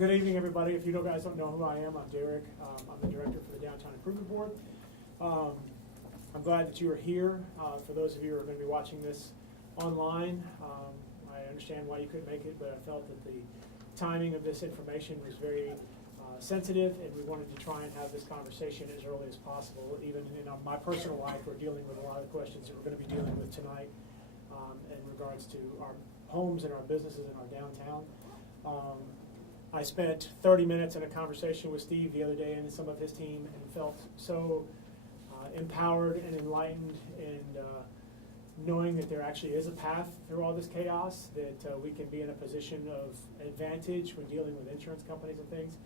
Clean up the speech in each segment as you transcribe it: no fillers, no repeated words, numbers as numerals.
Good evening, everybody. If you guys don't know who I am, I'm Derek. I'm the director for the Downtown Improvement Board. I'm glad that you are here. For those of you who are going to be watching this online, I understand why you couldn't make it, but I felt that the timing of this information was very sensitive, and we wanted to try and have this conversation as early as possible. Even in my personal life, we're dealing with a lot of the questions that we're going to be dealing with tonight in regards to our homes and our businesses in our downtown. I spent 30 minutes in a conversation with Steve the other day and some of his team, and felt so empowered and enlightened, and knowing that there actually is a path through all this chaos, that we can be in a position of advantage when dealing with insurance companies and things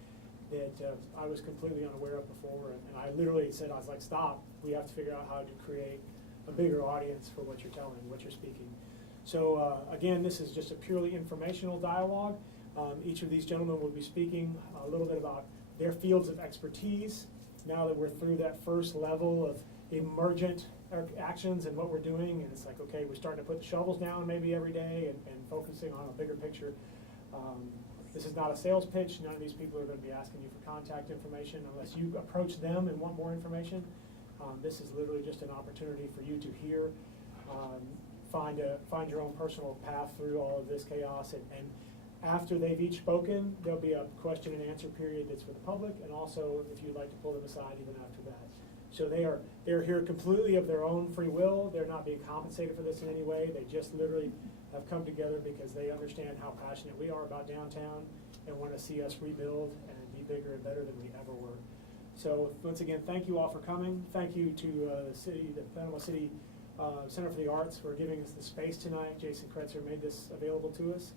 that I was completely unaware of before. And I literally said, I was like, stop, we have to figure out how to create a bigger audience for what you're telling, what you're speaking. So again, this is just a purely informational dialogue. Each of these gentlemen will be speaking a little bit about their fields of expertise. Now that we're through that first level of emergent actions and what we're doing, and it's like, okay, we're starting to put the shovels down maybe every day and focusing on a bigger picture. This is not a sales pitch. None of these people are going to be asking you for contact information unless you approach them and want more information. This is literally just an opportunity for you to hear, find your own personal path through all of this chaos, and after they've each spoken, there'll be a question and answer period that's for the public, and also if you'd like to pull them aside even after that. So they're here completely of their own free will. They're not being compensated for this in any way. They just literally have come together because they understand how passionate we are about downtown and want to see us rebuild and be bigger and better than we ever were. So once again, thank you all for coming. Thank you to the Panama City Center for the Arts for giving us the space tonight. Jason Kretzer made this available to us.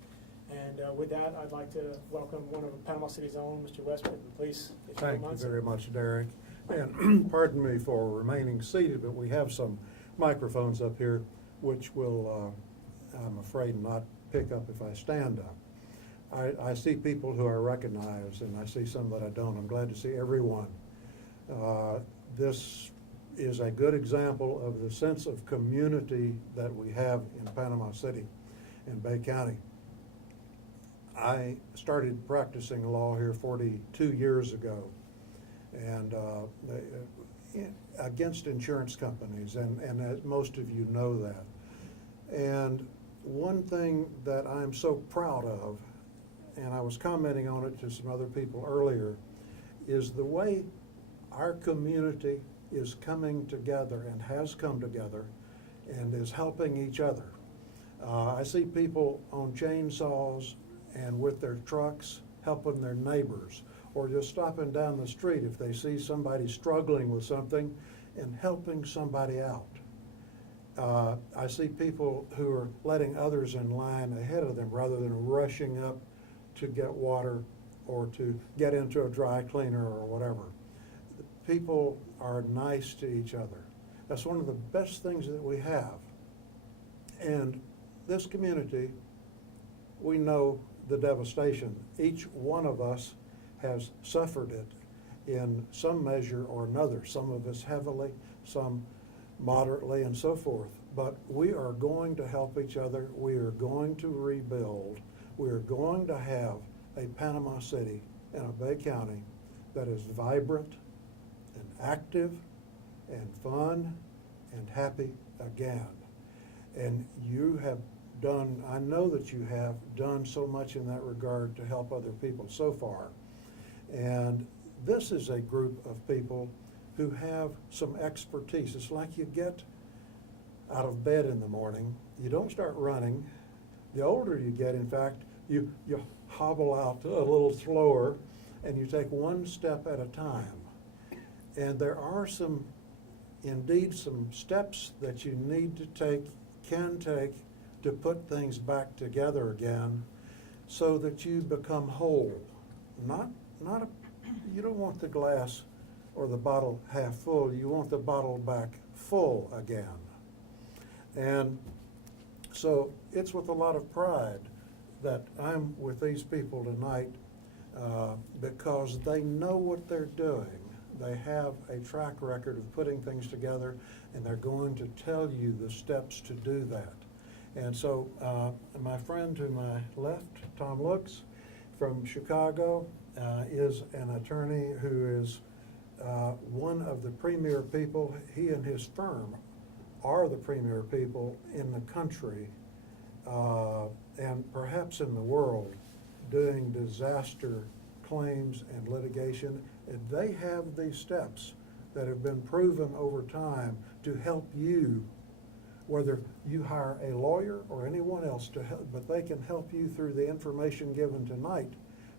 And with that, I'd like to welcome one of Panama City's own, Mr. Westbrook, please. Thank you very much, Derek. And pardon me for remaining seated, but we have some microphones up here which will, I'm afraid, not pick up if I stand up. I see people who I recognize, and I see some that I don't. I'm glad to see everyone. This is a good example of the sense of community that we have in Panama City and Bay County. I started practicing law here 42 years ago, and against insurance companies, and as most of you know that. And one thing that I'm so proud of, and I was commenting on it to some other people earlier, is the way our community is coming together and has come together and is helping each other. I see people on chainsaws and with their trucks helping their neighbors, or just stopping down the street if they see somebody struggling with something and helping somebody out. I see people who are letting others in line ahead of them rather than rushing up to get water or to get into a dry cleaner or whatever. People are nice to each other. That's one of the best things that we have. And this community, we know the devastation. Each one of us has suffered it in some measure or another, some of us heavily, some moderately, and so forth. But we are going to help each other. We are going to rebuild. We are going to have a Panama City and a Bay County that is vibrant and active and fun and happy again. And you have done, I know that you have done so much in that regard to help other people so far. And this is a group of people who have some expertise. It's like you get out of bed in the morning, you don't start running. The older you get, in fact, you hobble out a little slower, and you take one step at a time. And there are indeed some steps that you need to take, can take, to put things back together again so that you become whole. You don't want the glass or the bottle half full, you want the bottle back full again. And so it's with a lot of pride that I'm with these people tonight because they know what they're doing. They have a track record of putting things together, and they're going to tell you the steps to do that. And so my friend to my left, Tom Looks, from Chicago, is an attorney who is one of the premier people. He and his firm are the premier people in the country and perhaps in the world doing disaster claims and litigation. And they have these steps that have been proven over time to help you, whether you hire a lawyer or anyone else to help, but they can help you through the information given tonight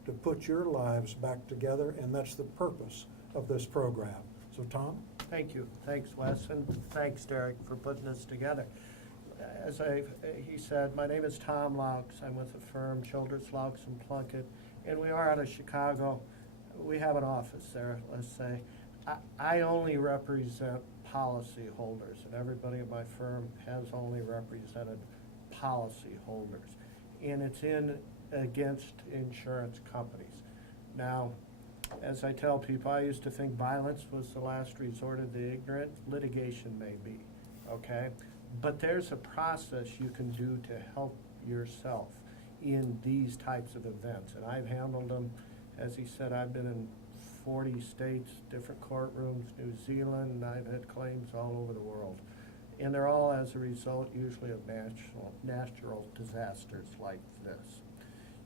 to put your lives back together, and that's the purpose of this program. So Tom? Thank you. Thanks, Wes, and thanks, Derek, for putting this together. As he said, my name is Tom Laux. I'm with the firm Childers, Laux and Plunkett, and we are out of Chicago. We have an office there, let's say. I only represent policyholders, and everybody at my firm has only represented policyholders, and it's against insurance companies. Now, as I tell people, I used to think violence was the last resort of the ignorant. Litigation may be, okay? But there's a process you can do to help yourself in these types of events, and I've handled them. As he said, I've been in 40 states, different courtrooms, New Zealand, and I've had claims all over the world. And they're all as a result usually of natural disasters like this.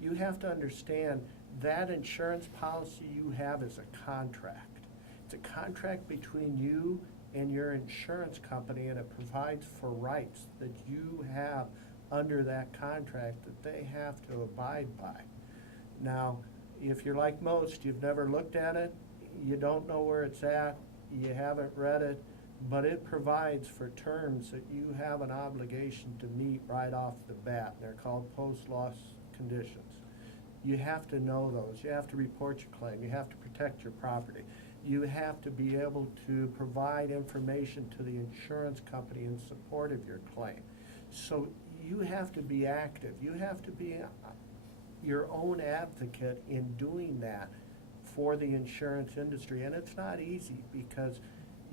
You have to understand that insurance policy you have is a contract. It's a contract between you and your insurance company, and it provides for rights that you have under that contract that they have to abide by. Now, if you're like most, you've never looked at it, you don't know where it's at, you haven't read it, but it provides for terms that you have an obligation to meet right off the bat. They're called post-loss conditions. You have to know those. You have to report your claim. You have to protect your property. You have to be able to provide information to the insurance company in support of your claim. So you have to be active. You have to be your own advocate in doing that for the insurance industry. And it's not easy because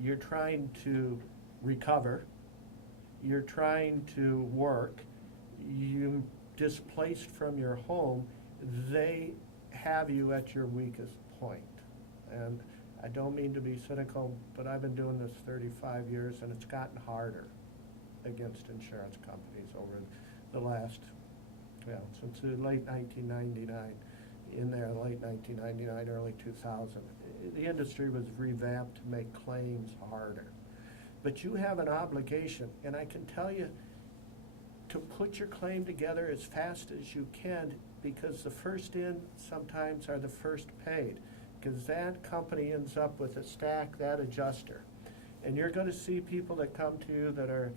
you're trying to recover, you're trying to work, you're displaced from your home, they have you at your weakest point. And I don't mean to be cynical, but I've been doing this 35 years, and it's gotten harder against insurance companies over the last, since the late 1999, in there, late 1999, early 2000. The industry was revamped to make claims harder. But you have an obligation, and I can tell you to put your claim together as fast as you can, because the first in sometimes are the first paid, because that company ends up with a stack, that adjuster. And you're going to see people that come to you that are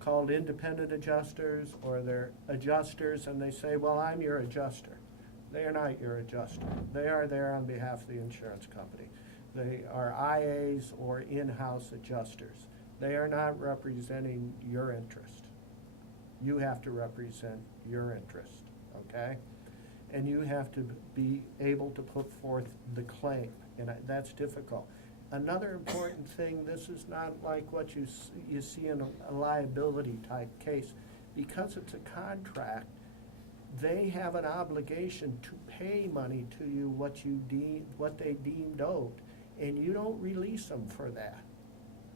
called independent adjusters, or they're adjusters, and they say, well, I'm your adjuster. They are not your adjuster. They are there on behalf of the insurance company. They are IAs or in-house adjusters. They are not representing your interest. You have to represent your interest, okay? And you have to be able to put forth the claim, and that's difficult. Another important thing, this is not like what you see in a liability type case. Because it's a contract, they have an obligation to pay money to you what they deemed owed, and you don't release them for that.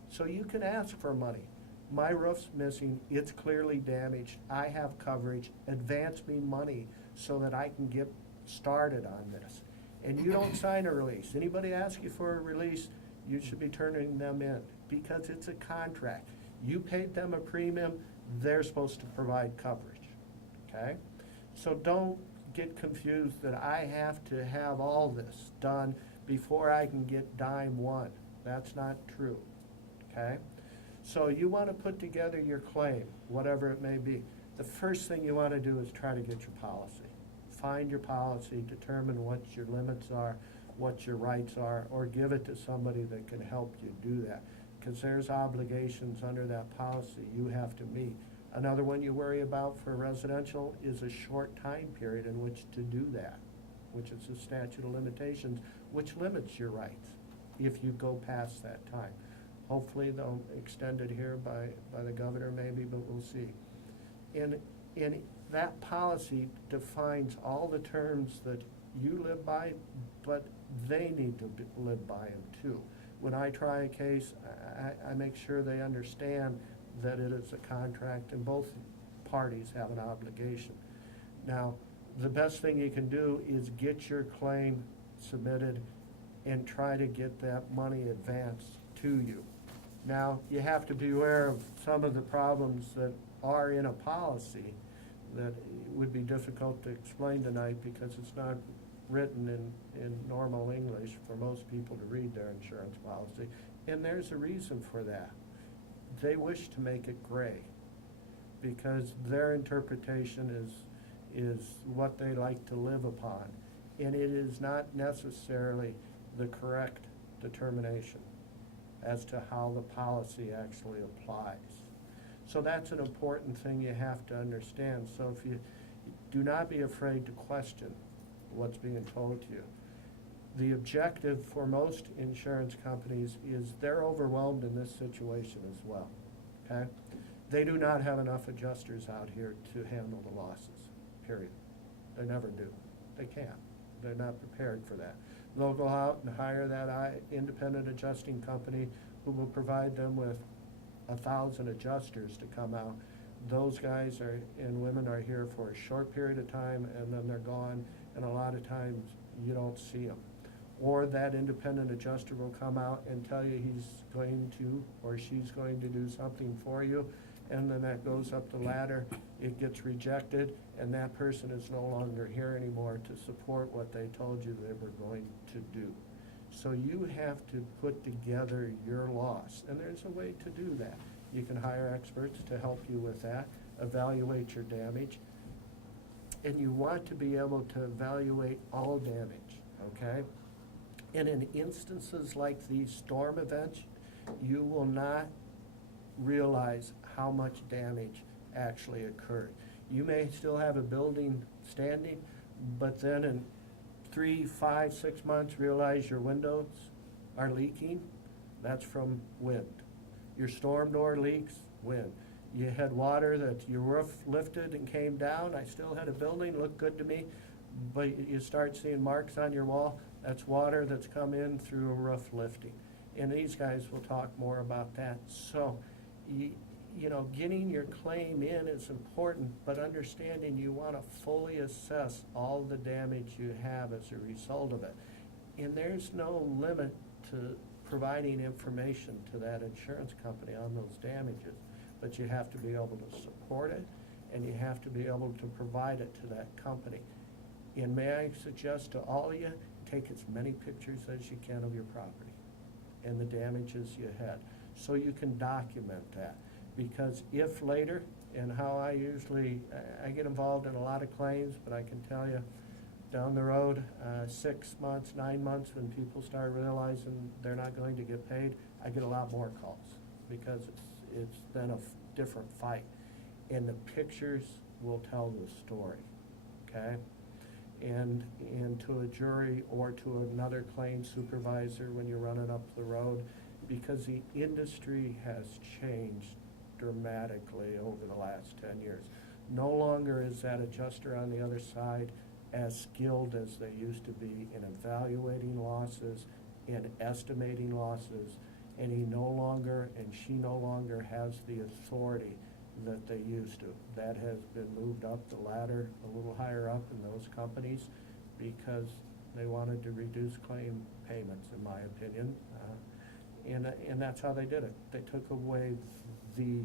So you can ask for money. My roof's missing, it's clearly damaged, I have coverage, advance me money so that I can get started on this. And you don't sign a release. Anybody ask you for a release, you should be turning them in, because it's a contract. You paid them a premium, they're supposed to provide coverage, okay? So don't get confused that I have to have all this done before I can get dime one. That's not true, okay? So you want to put together your claim, whatever it may be. The first thing you want to do is try to get your policy. Find your policy, determine what your limits are, what your rights are, or give it to somebody that can help you do that. Because there's obligations under that policy you have to meet. Another one you worry about for residential is a short time period in which to do that, which is the statute of limitations, which limits your rights if you go past that time. Hopefully they'll extend it here by the governor maybe, but we'll see. And that policy defines all the terms that you live by, but they need to live by them too. When I try a case, I make sure they understand that it is a contract and both parties have an obligation. Now, the best thing you can do is get your claim submitted and try to get that money advanced to you. Now, you have to be aware of some of the problems that are in a policy that would be difficult to explain tonight because it's not written in normal English for most people to read their insurance policy. And there's a reason for that. They wish to make it gray because their interpretation is what they like to live upon. And it is not necessarily the correct determination as to how the policy actually applies. So that's an important thing you have to understand. So if you do not be afraid to question what's being told to you. The objective for most insurance companies is they're overwhelmed in this situation as well, okay? They do not have enough adjusters out here to handle the losses, period. They never do. They can't. They're not prepared for that. They'll go out and hire that independent adjusting company who will provide them with 1,000 adjusters to come out. Those guys and women are here for a short period of time and then they're gone, and a lot of times you don't see them. Or that independent adjuster will come out and tell you he's going to or she's going to do something for you, and then that goes up the ladder, it gets rejected, and that person is no longer here anymore to support what they told you they were going to do. So you have to put together your loss, and there's a way to do that. You can hire experts to help you with that, evaluate your damage, and you want to be able to evaluate all damage, okay? And in instances like these storm events, you will not realize how much damage actually occurred. You may still have a building standing, but then in 3, 5, 6 months realize your windows are leaking. That's from wind. Your storm door leaks, wind. You had water that your roof lifted and came down. I still had a building, looked good to me, but you start seeing marks on your wall. That's water that's come in through a roof lifting. And these guys will talk more about that. So, you know, getting your claim in is important, but understanding you want to fully assess all the damage you have as a result of it. And there's no limit to providing information to that insurance company on those damages, but you have to be able to support it, and you have to be able to provide it to that company. And may I suggest to all of you, take as many pictures as you can of your property and the damages you had, so you can document that. Because if later, and how I get involved in a lot of claims, but I can tell you, down the road, 6 months, 9 months, when people start realizing they're not going to get paid, I get a lot more calls, because it's then a different fight. And the pictures will tell the story, okay? And to a jury or to another claim supervisor when you're running up the road, because the industry has changed dramatically over the last 10 years. No longer is that adjuster on the other side as skilled as they used to be in evaluating losses and estimating losses, and he no longer and she no longer has the authority that they used to. That has been moved up the ladder a little higher up in those companies because they wanted to reduce claim payments, in my opinion. And that's how they did it. They took away the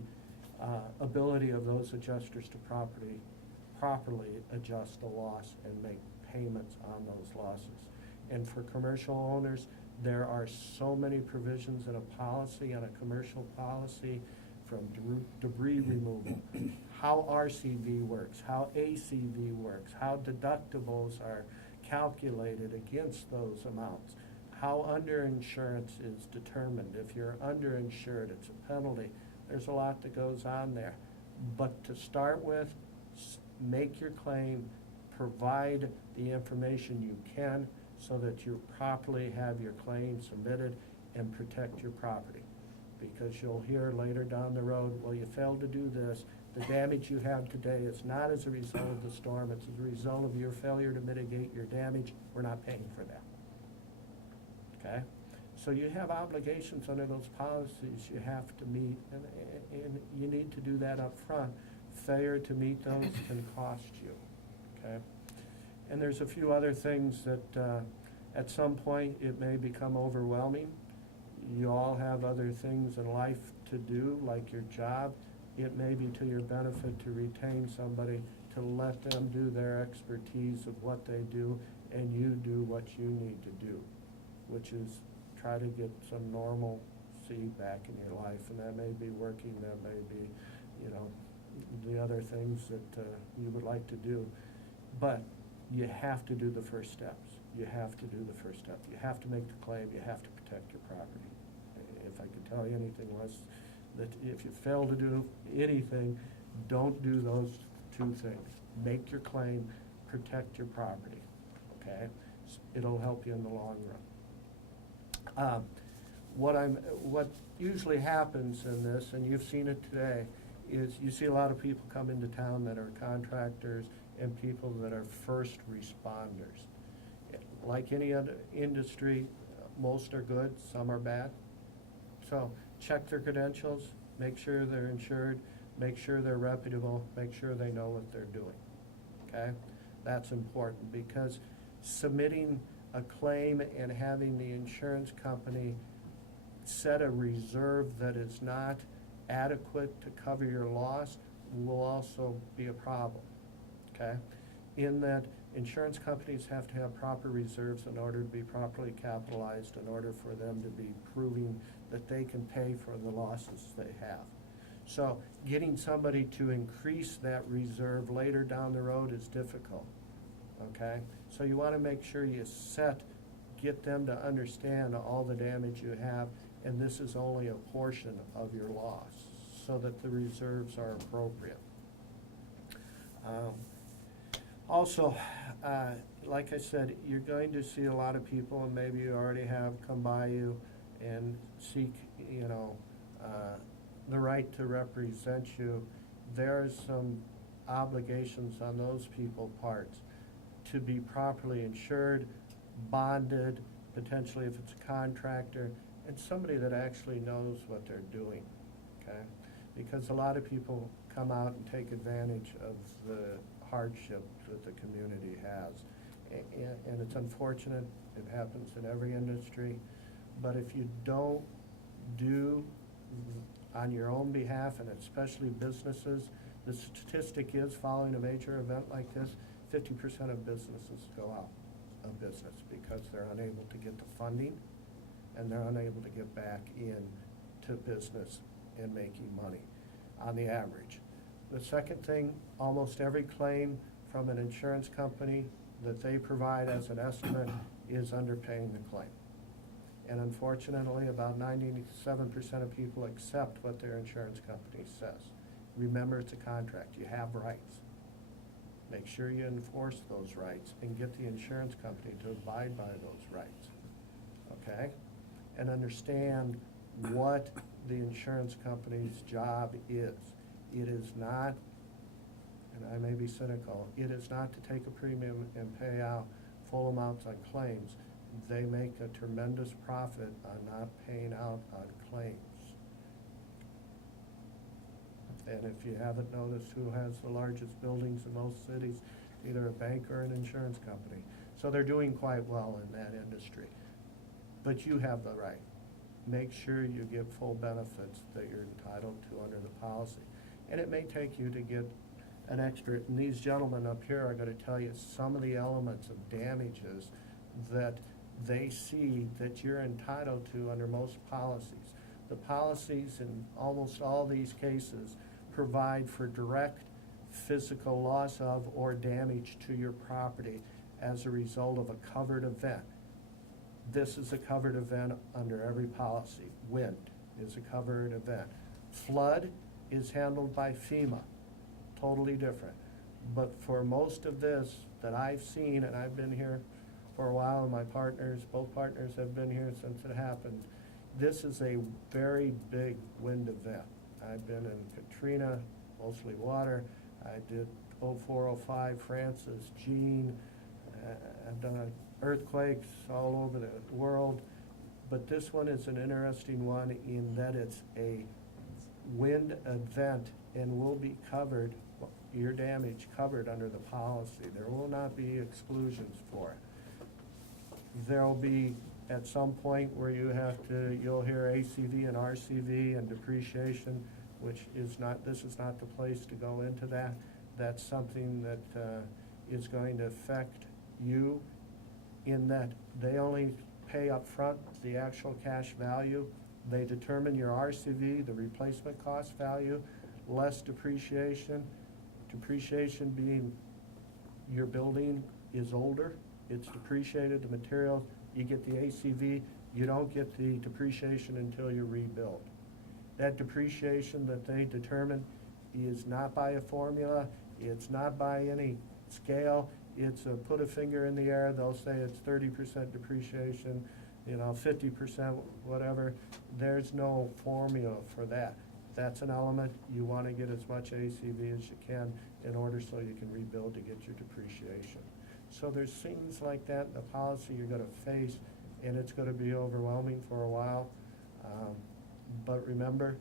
ability of those adjusters to properly adjust the loss and make payments on those losses. And for commercial owners, there are so many provisions in a policy, on a commercial policy, from debris removal, how RCV works, how ACV works, how deductibles are calculated against those amounts, how underinsurance is determined. If you're underinsured, it's a penalty. There's a lot that goes on there. But to start with, make your claim, provide the information you can so that you properly have your claim submitted and protect your property. Because you'll hear later down the road, well, you failed to do this, The damage you have today is not as a result of the storm, it's as a result of your failure to mitigate your damage. We're not paying for that. Okay? So you have obligations under those policies you have to meet, and you need to do that up front. Failure to meet those can cost you, okay? And there's a few other things that at some point it may become overwhelming. You all have other things in life to do, like your job. It may be to your benefit to retain somebody to let them do their expertise of what they do, and you do what you need to do, which is try to get some normalcy back in your life, and that may be working, that may be, you know, the other things that you would like to do. But you have to do the first steps. You have to do the first step. You have to make the claim. You have to protect your property. If I could tell you anything less, that if you fail to do anything, don't do those two things. Make your claim, protect your property, okay? It'll help you in the long run. What usually happens in this, and you've seen it today, is you see a lot of people come into town that are contractors and people that are first responders. Like any other industry, most are good, some are bad. So check their credentials, make sure they're insured, make sure they're reputable, make sure they know what they're doing, okay? That's important, because submitting a claim and having the insurance company set a reserve that is not adequate to cover your loss will also be a problem, okay? In that insurance companies have to have proper reserves in order to be properly capitalized, in order for them to be proving that they can pay for the losses they have. So getting somebody to increase that reserve later down the road is difficult, okay? So you want to make sure you get them to understand all the damage you have, and this is only a portion of your loss, so that the reserves are appropriate. Also, like I said, you're going to see a lot of people, and maybe you already have come by you and seek, you know, the right to represent you. There's some obligations on those people's parts to be properly insured, bonded, potentially if it's a contractor, and somebody that actually knows what they're doing, okay? Because a lot of people come out and take advantage of the hardship that the community has. And it's unfortunate, it happens in every industry, but if you don't do on your own behalf, and especially businesses, the statistic is following a major event like this, 50% of businesses go out of business because they're unable to get the funding and they're unable to get back into business and making money on the average. The second thing, almost every claim from an insurance company that they provide as an estimate is underpaying the claim. And unfortunately, about 97% of people accept what their insurance company says. Remember, it's a contract. You have rights. Make sure you enforce those rights and get the insurance company to abide by those rights, okay? And understand what the insurance company's job is. It is not, and I may be cynical, it is not to take a premium and pay out full amounts on claims. They make a tremendous profit on not paying out on claims. And if you haven't noticed, who has the largest buildings in most cities? Either a bank or an insurance company. So they're doing quite well in that industry. But you have the right. Make sure you get full benefits that you're entitled to under the policy. And it may take you to get an extra, and these gentlemen up here are going to tell you some of the elements of damages that they see that you're entitled to under most policies. The policies in almost all these cases provide for direct physical loss of or damage to your property as a result of a covered event. This is a covered event under every policy. Wind is a covered event. Flood is handled by FEMA, totally different. But for most of this that I've seen, and I've been here for a while, and my partners, both partners have been here since it happened, this is a very big wind event. I've been in Katrina mostly water. I did 0405 Francis, Gene. I've done earthquakes all over the world. But this one is an interesting one in that it's a wind event and will be covered, your damage covered under the policy. There will not be exclusions for it. There'll be at some point where you'll hear ACV and RCV and depreciation, which is not, this is not the place to go into that. That's something that is going to affect you in that they only pay up front the actual cash value. They determine your RCV, the replacement cost value, less depreciation. Depreciation being your building is older, it's depreciated, the material, you get the ACV, you don't get the depreciation until you rebuild. That depreciation that they determine is not by a formula, it's not by any scale, it's a put a finger in the air, they'll say it's 30% depreciation, 50%, whatever. There's no formula for that. That's an element. You want to get as much ACV as you can in order so you can rebuild to get your depreciation. So there's things like that in the policy you're going to face, and it's going to be overwhelming for a while. But remember,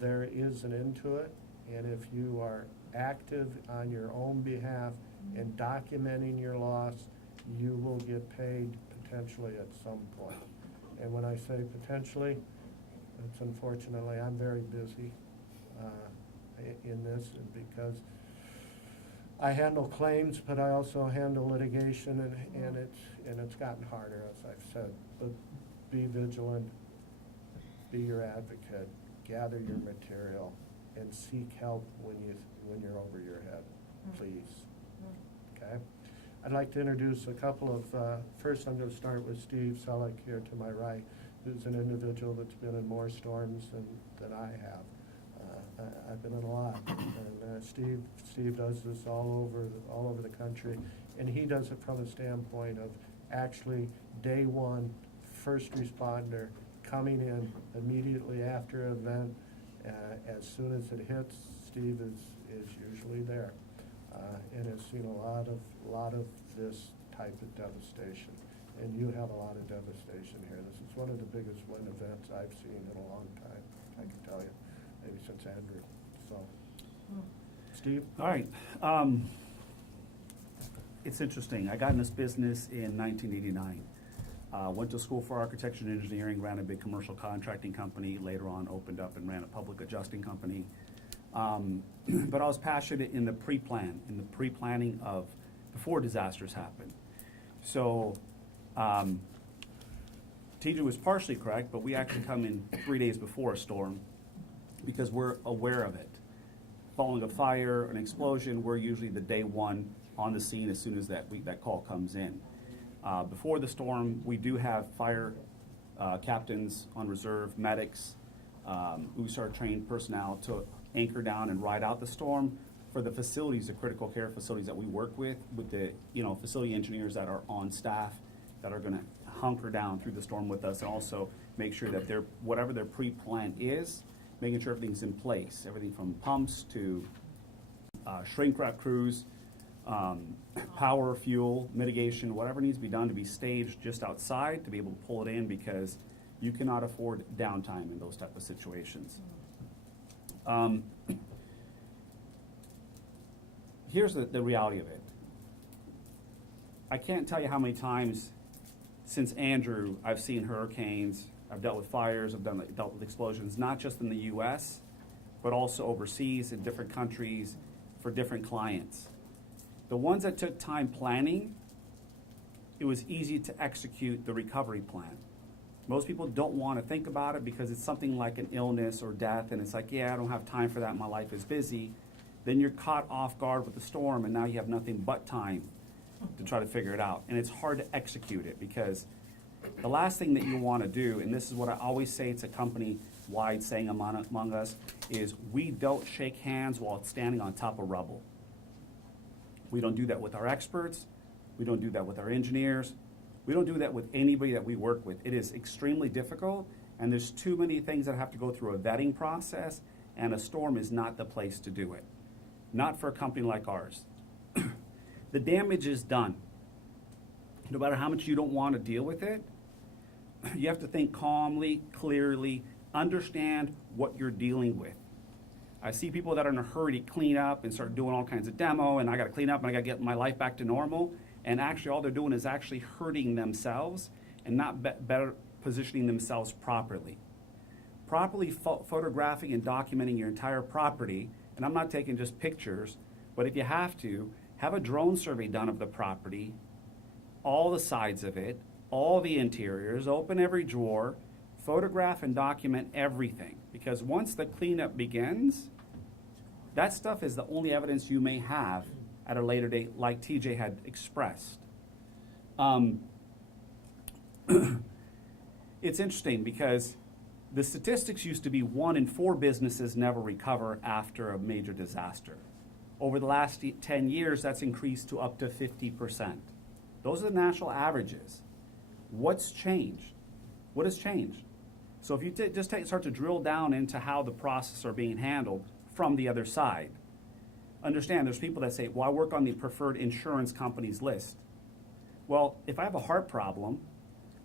there is an end to it, and if you are active on your own behalf and documenting your loss, you will get paid potentially at some point. And when I say potentially, it's unfortunately, I'm very busy in this, and because I handle claims, but I also handle litigation, and it's gotten harder, as I've said. But be vigilant, be your advocate, gather your material, and seek help when you're over your head, please. Okay? I'd like to introduce a couple of, first I'm going to start with Steve Selleck here to my right, who's an individual that's been in more storms than I have. I've been in a lot, and Steve does this all over the country, and he does it from a standpoint of actually day one, first responder, coming in immediately after an event. As soon as it hits, Steve is usually there, and has seen a lot of this type of devastation. And you have a lot of devastation here. This is one of the biggest wind events I've seen in a long time, I can tell you, maybe since Andrew. So, Steve? All right. It's interesting. I got in this business in 1989. Went to school for architecture and engineering, ran a big commercial contracting company, later on opened up and ran a public adjusting company. But I was passionate in the pre-planning of before disasters happen. So TJ was partially correct, but we actually come in 3 days before a storm because we're aware of it. Following a fire, an explosion, we're usually the day one on the scene as soon as that call comes in. Before the storm, we do have fire captains on reserve, medics, USAR trained personnel to anchor down and ride out the storm. For the facilities, the critical care facilities that we work with the facility engineers that are on staff that are going to hunker down through the storm with us, and also make sure that whatever their pre-plan is, making sure everything's in place, everything from pumps to shrink wrap crews, power, fuel, mitigation, whatever needs to be done to be staged just outside to be able to pull it in, because you cannot afford downtime in those type of situations. Here's the reality of it. I can't tell you how many times since Andrew I've seen hurricanes, I've dealt with fires, I've dealt with explosions, not just in the U.S., but also overseas in different countries for different clients. The ones that took time planning, it was easy to execute the recovery plan. Most people don't want to think about it because it's something like an illness or death, and it's like, yeah, I don't have time for that, my life is busy. Then you're caught off guard with the storm, and now you have nothing but time to try to figure it out. And it's hard to execute it, because the last thing that you want to do, and this is what I always say, it's a company-wide saying among us, is we don't shake hands while standing on top of rubble. We don't do that with our experts. We don't do that with our engineers. We don't do that with anybody that we work with. It is extremely difficult, and there's too many things that have to go through a vetting process, and a storm is not the place to do it. not for a company like ours. The damage is done. No matter how much you don't want to deal with it, you have to think calmly, clearly, understand what you're dealing with. I see people that are in a hurry to clean up and start doing all kinds of demo, and I got to clean up and I got to get my life back to normal. And actually, all they're doing is actually hurting themselves and not better positioning themselves properly. Properly photographing and documenting your entire property, and I'm not taking just pictures, but if you have a drone survey done of the property, all the sides of it, all the interiors, open every drawer, photograph and document everything. Because once the cleanup begins, that stuff is the only evidence you may have at a later date, like TJ had expressed. It's interesting because the statistics used to be 1 in 4 businesses never recover after a major disaster. Over the last 10 years, that's increased to up to 50%. Those are the national averages. What's changed? What has changed? So if you start to drill down into how the processes are being handled from the other side, understand there's people that say, well, I work on the preferred insurance company's list. Well, if I have a heart problem,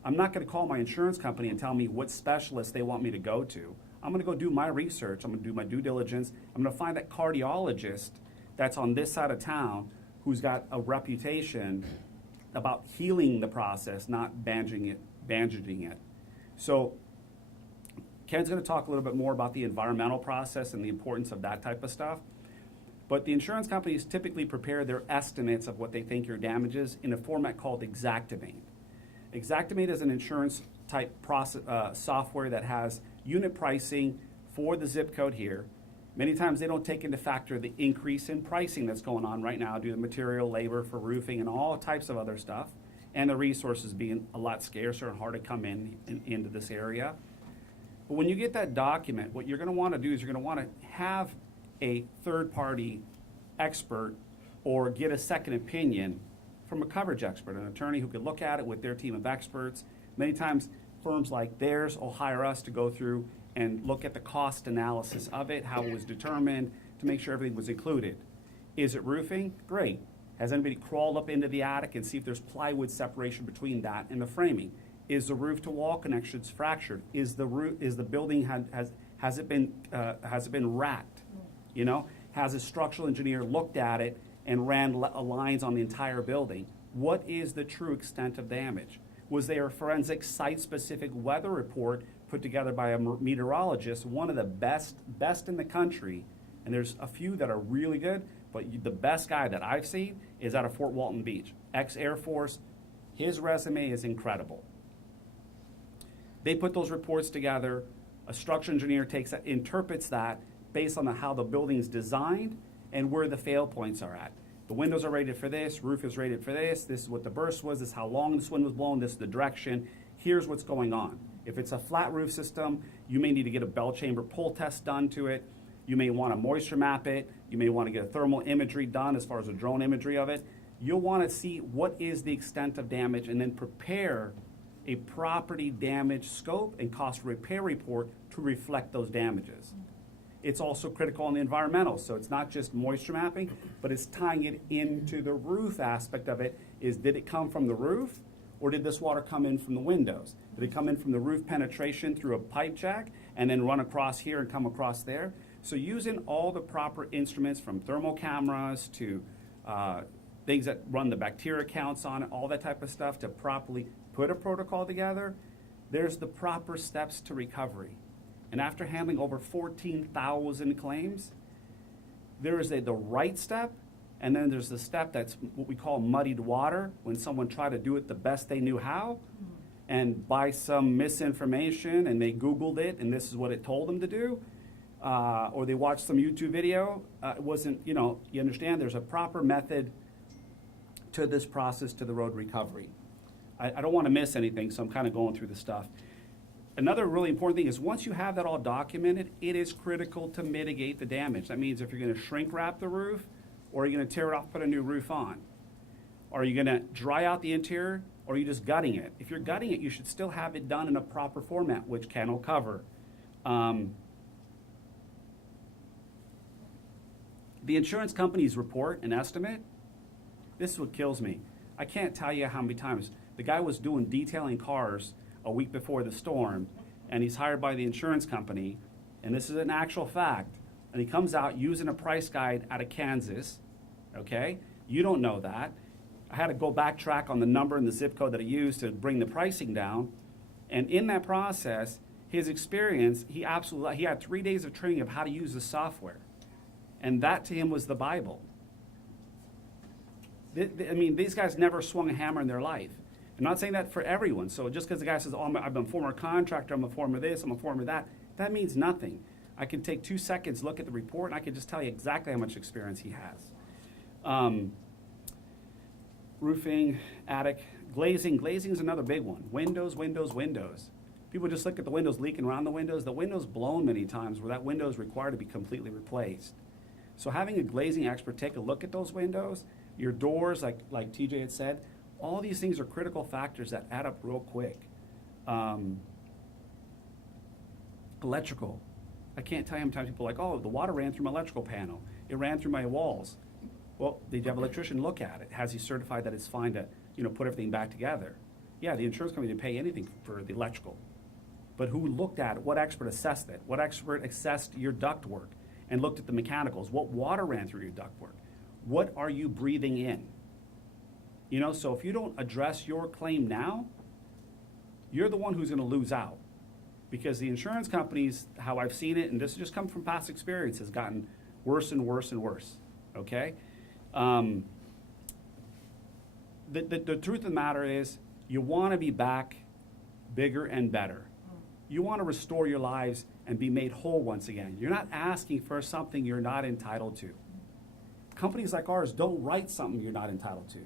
I'm not going to call my insurance company and tell me what specialist they want me to go to. I'm going to go do my research. I'm going to do my due diligence. I'm going to find that cardiologist that's on this side of town who's got a reputation about healing the process, not bandaging it. So Ken's going to talk a little bit more about the environmental process and the importance of that type of stuff. But the insurance companies typically prepare their estimates of what they think your damage is in a format called Xactimate. Xactimate is an insurance type software that has unit pricing for the zip code here. Many times they don't take into factor the increase in pricing that's going on right now due to material, labor for roofing, and all types of other stuff, and the resources being a lot scarcer and hard to come into this area. But when you get that document, what you're going to want to do is you're going to want to have a third-party expert or get a second opinion from a coverage expert, an attorney who could look at it with their team of experts. Many times firms like theirs will hire us to go through and look at the cost analysis of it, how it was determined, to make sure everything was included. Is it roofing? Great. Has anybody crawled up into the attic and see if there's plywood separation between that and the framing? Is the roof to wall connections fractured? Is the building has it been racked? You know, has a structural engineer looked at it and ran lines on the entire building? What is the true extent of damage? Was there a forensic site-specific weather report put together by a meteorologist, one of the best in the country, and there's a few that are really good, but the best guy that I've seen is out of Fort Walton Beach, ex-Air Force. His resume is incredible. They put those reports together. A structural engineer takes that, interprets that based on how the building is designed and where the fail points are at. The windows are rated for this, roof is rated for this is what the burst was, this is how long this wind was blowing, this is the direction, here's what's going on. If it's a flat roof system, you may need to get a bell chamber pull test done to it. You may want to moisture map it. You may want to get a thermal imagery done as far as a drone imagery of it. You'll want to see what is the extent of damage and then prepare a property damage scope and cost repair report to reflect those damages. It's also critical on the environmental, so it's not just moisture mapping, but it's tying it into the roof aspect of it. Did it come from the roof, or did this water come in from the windows? Did it come in from the roof penetration through a pipe jack and then run across here and come across there? So using all the proper instruments from thermal cameras to things that run the bacteria counts on it, all that type of stuff to properly put a protocol together, there's the proper steps to recovery. And after handling over 14,000 claims, there is the right step, and then there's the step that's what we call muddied water, when someone tried to do it the best they knew how, and by some misinformation, and they Googled it, and this is what it told them to do, or they watched some YouTube video. It wasn't, you understand, there's a proper method to this process, to the road recovery. I don't want to miss anything, so I'm kind of going through the stuff. Another really important thing is once you have that all documented, it is critical to mitigate the damage. That means if you're going to shrink wrap the roof, or are you going to tear it off, put a new roof on? Are you going to dry out the interior, or are you just gutting it? If you're gutting it, you should still have it done in a proper format, which Ken will cover. The insurance company's report and estimate, this is what kills me. I can't tell you how many times the guy was doing detailing cars a week before the storm, and he's hired by the insurance company, and this is an actual fact, and he comes out using a price guide out of Kansas, okay? You don't know that. I had to go backtrack on the number and the zip code that he used to bring the pricing down, and in that process, his experience, he had 3 days of training of how to use the software, and that to him was the Bible. I mean, these guys never swung a hammer in their life. I'm not saying that for everyone. So just because the guy says, oh, I've been a former contractor, I'm a former this, I'm a former that, that means nothing. I can take 2 seconds, look at the report, and I can just tell you exactly how much experience he has. Roofing, attic, glazing. Glazing is another big one. Windows, windows, windows. People just look at the windows leaking around the windows. The window's blown many times where that window is required to be completely replaced. So having a glazing expert take a look at those windows, your doors, like TJ had said, all these things are critical factors that add up real quick. Electrical. I can't tell you how many times people are like, oh, the water ran through my electrical panel. It ran through my walls. Well, did you have an electrician look at it? Has he certified that it's fine to, put everything back together? Yeah, the insurance company didn't pay anything for the electrical. But who looked at it? What expert assessed it? What expert assessed your ductwork and looked at the mechanicals? What water ran through your ductwork? What are you breathing in? So if you don't address your claim now, you're the one who's going to lose out. Because the insurance companies, how I've seen it, and this has just come from past experience, has gotten worse and worse and worse, okay? The truth of the matter is, you want to be back bigger and better. You want to restore your lives and be made whole once again. You're not asking for something you're not entitled to. Companies like ours don't write something you're not entitled to.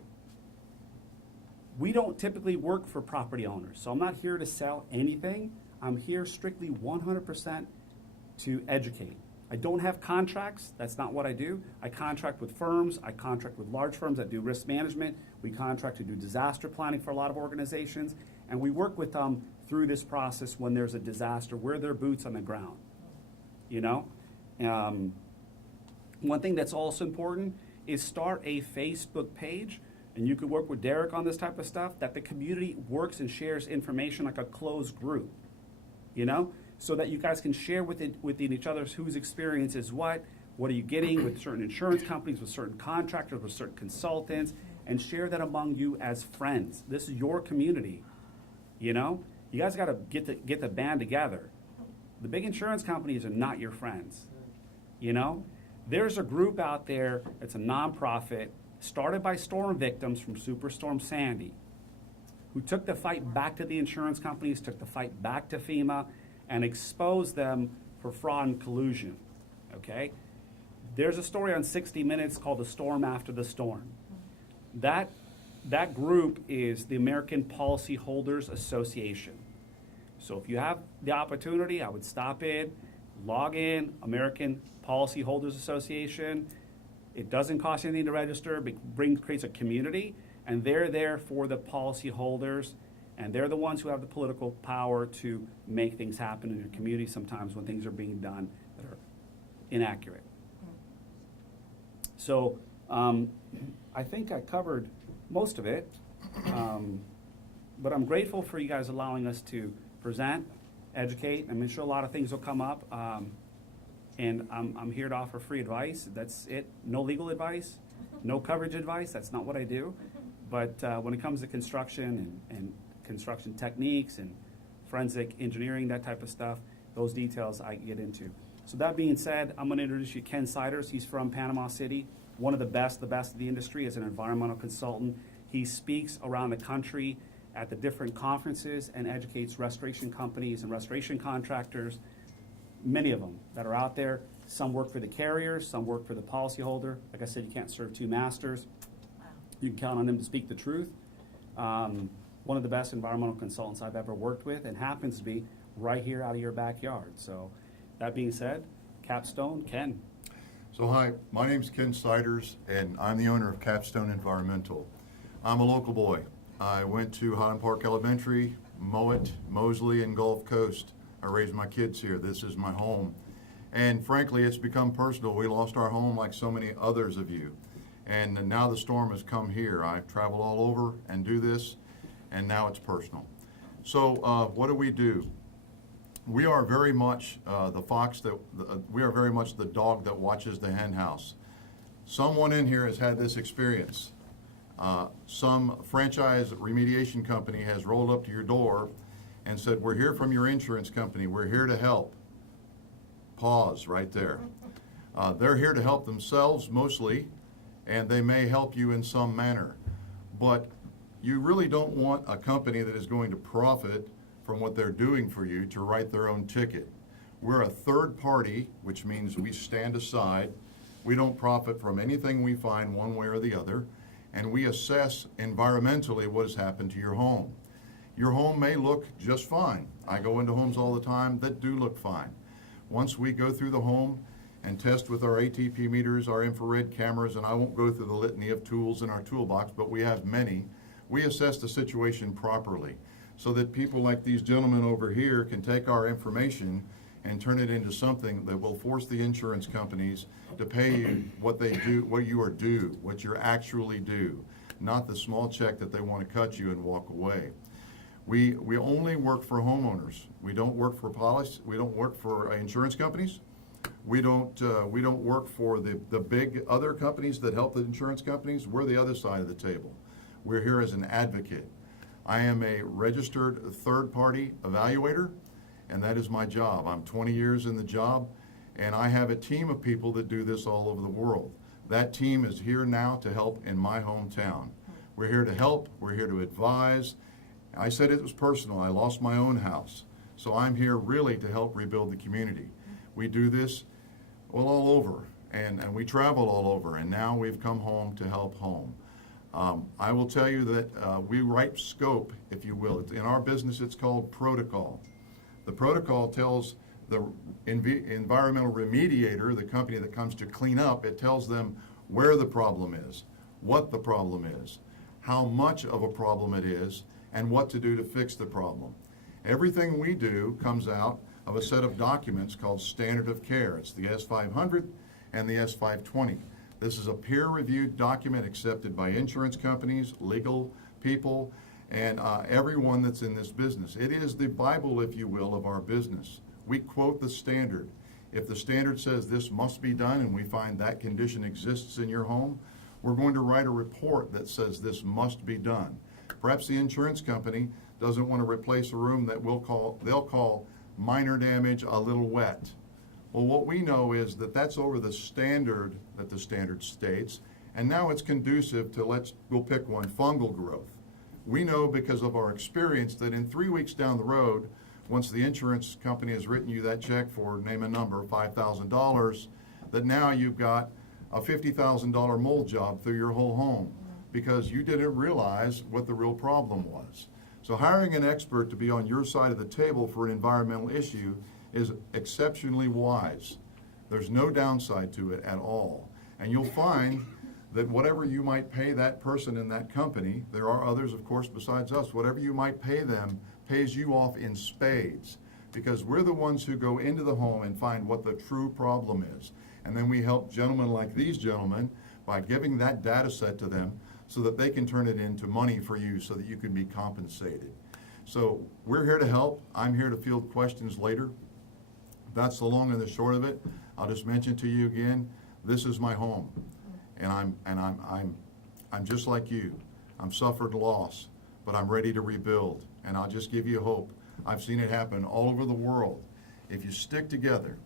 We don't typically work for property owners, so I'm not here to sell anything. I'm here strictly 100% to educate. I don't have contracts. That's not what I do. I contract with firms. I contract with large firms that do risk management. We contract to do disaster planning for a lot of organizations, and we work with them through this process when there's a disaster. We're their boots on the ground, One thing that's also important is start a Facebook page, and you could work with Derek on this type of stuff, that the community works and shares information like a closed group, so that you guys can share within each other whose experience is what are you getting with certain insurance companies, with certain contractors, with certain consultants, and share that among you as friends. This is your community, You guys got to get the band together. The big insurance companies are not your friends, There's a group out there that's a nonprofit started by storm victims from Superstorm Sandy who took the fight back to the insurance companies, took the fight back to FEMA, and exposed them for fraud and collusion, okay? There's a story on 60 Minutes called The Storm After the Storm. That group is the American Policyholders Association. So if you have the opportunity, I would stop in, log in, American Policyholders Association. It doesn't cost anything to register, but creates a community, and they're there for the policyholders, and they're the ones who have the political power to make things happen in your community sometimes when things are being done that are inaccurate. So I think I covered most of it, but I'm grateful for you guys allowing us to present, educate. I'm sure a lot of things will come up. And I'm here to offer free advice. That's it. No legal advice, no coverage advice. That's not what I do. But when it comes to construction and construction techniques and forensic engineering, that type of stuff, those details I get into. So that being said, I'm going to introduce you to Ken Ciders. He's from Panama City, one of the best of the industry as an environmental consultant. He speaks around the country at the different conferences and educates restoration companies and restoration contractors, many of them that are out there. Some work for the carriers, some work for the policyholder. Like I said, you can't serve two masters. Wow. You can count on them to speak the truth. One of the best environmental consultants I've ever worked with, and happens to be right here out of your backyard. So that being said, Capstone, Ken. So hi, my name's Ken Ciders, and I'm the owner of Capstone Environmental. I'm a local boy. I went to Highland Park Elementary, Mowat, Mosley, and Gulf Coast. I raised my kids here. This is my home. And frankly, it's become personal. We lost our home like so many others of you. And now the storm has come here. I've traveled all over and do this, and now it's personal. So what do? We are very much we are very much the dog that watches the hen house. Someone in here has had this experience. Some franchise remediation company has rolled up to your door and said, "We're here from your insurance company. We're here to help." Pause right there. They're here to help themselves mostly, and they may help you in some manner. But you really don't want a company that is going to profit from what they're doing for you to write their own ticket. We're a third party, which means we stand aside. We don't profit from anything we find one way or the other, and we assess environmentally what has happened to your home. Your home may look just fine. I go into homes all the time that do look fine. Once we go through the home and test with our ATP meters, our infrared cameras, and I won't go through the litany of tools in our toolbox, but we have many, we assess the situation properly so that people like these gentlemen over here can take our information and turn it into something that will force the insurance companies to pay you what they do, what you are due, what you're actually due, not the small check that they want to cut you and walk away. We only work for homeowners. We don't work for policy. We don't work for insurance companies. We don't work for the big other companies that help the insurance companies. We're the other side of the table. We're here as an advocate. I am a registered third-party evaluator, and that is my job. I'm 20 years in the job, and I have a team of people that do this all over the world. That team is here now to help in my hometown. We're here to help. We're here to advise. I said it was personal. I lost my own house. So I'm here really to help rebuild the community. We do this all over, and we travel all over, and now we've come home to help home. I will tell you that we write scope, if you will. In our business, it's called protocol. The protocol tells the environmental remediator, the company that comes to clean up, it tells them where the problem is, what the problem is, how much of a problem it is, and what to do to fix the problem. Everything we do comes out of a set of documents called Standard of Care. It's the S500 and the S520. This is a peer-reviewed document accepted by insurance companies, legal people, and everyone that's in this business. It is the Bible, if you will, of our business. We quote the standard. If the standard says this must be done and we find that condition exists in your home, we're going to write a report that says this must be done. Perhaps the insurance company doesn't want to replace a room that they'll call minor damage, a little wet. Well, what we know is that that's over the standard that the standard states, and now it's conducive to, we'll pick one, fungal growth. We know because of our experience that in 3 weeks down the road, once the insurance company has written you that check for, name a number, $5,000, that now you've got a $50,000 mold job through your whole home because you didn't realize what the real problem was. So hiring an expert to be on your side of the table for an environmental issue is exceptionally wise. There's no downside to it at all. And you'll find that whatever you might pay that person in that company, there are others, of course, besides us, whatever you might pay them pays you off in spades because we're the ones who go into the home and find what the true problem is. And then we help gentlemen like these gentlemen by giving that data set to them so that they can turn it into money for you so that you can be compensated. So we're here to help. I'm here to field questions later. That's the long and the short of it. I'll just mention to you again, this is my home. And I'm just like you. I'm suffered loss, but I'm ready to rebuild. And I'll just give you hope. I've seen it happen all over the world. If you stick together,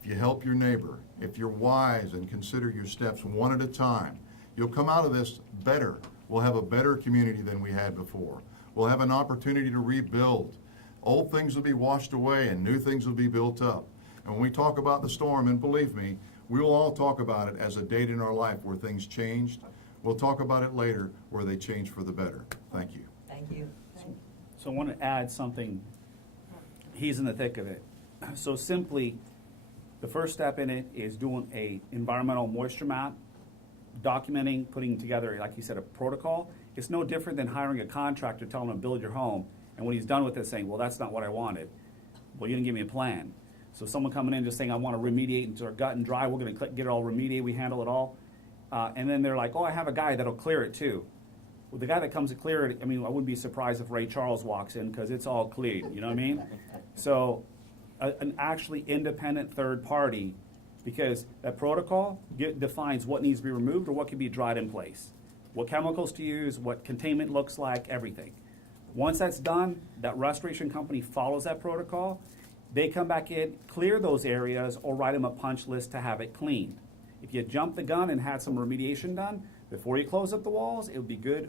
if you help your neighbor, if you're wise and consider your steps one at a time, you'll come out of this better. We'll have a better community than we had before. We'll have an opportunity to rebuild. Old things will be washed away and new things will be built up. And when we talk about the storm, and believe me, we will all talk about it as a date in our life where things changed. We'll talk about it later where they changed for the better. Thank you. Thank you. So I want to add something. He's in the thick of it. So simply, the first step in it is doing a environmental moisture map, documenting, putting together, like you said, a protocol. It's no different than hiring a contractor, telling him to build your home, and when he's done with it, saying, well, that's not what I wanted. Well, you didn't give me a plan. So someone coming in just saying, I want to remediate into our gut and dry, we're going to get it all remediated, we handle it all. And then they're like, oh, I have a guy that'll clear it too. Well, the guy that comes to clear it, I mean, I wouldn't be surprised if Ray Charles walks in because it's all clean, you know what I mean? So an actually independent third party, because that protocol defines what needs to be removed or what can be dried in place, what chemicals to use, what containment looks like, everything. Once that's done, that restoration company follows that protocol. They come back in, clear those areas, or write them a punch list to have it cleaned. If you jumped the gun and had some remediation done, before you close up the walls, it would be good,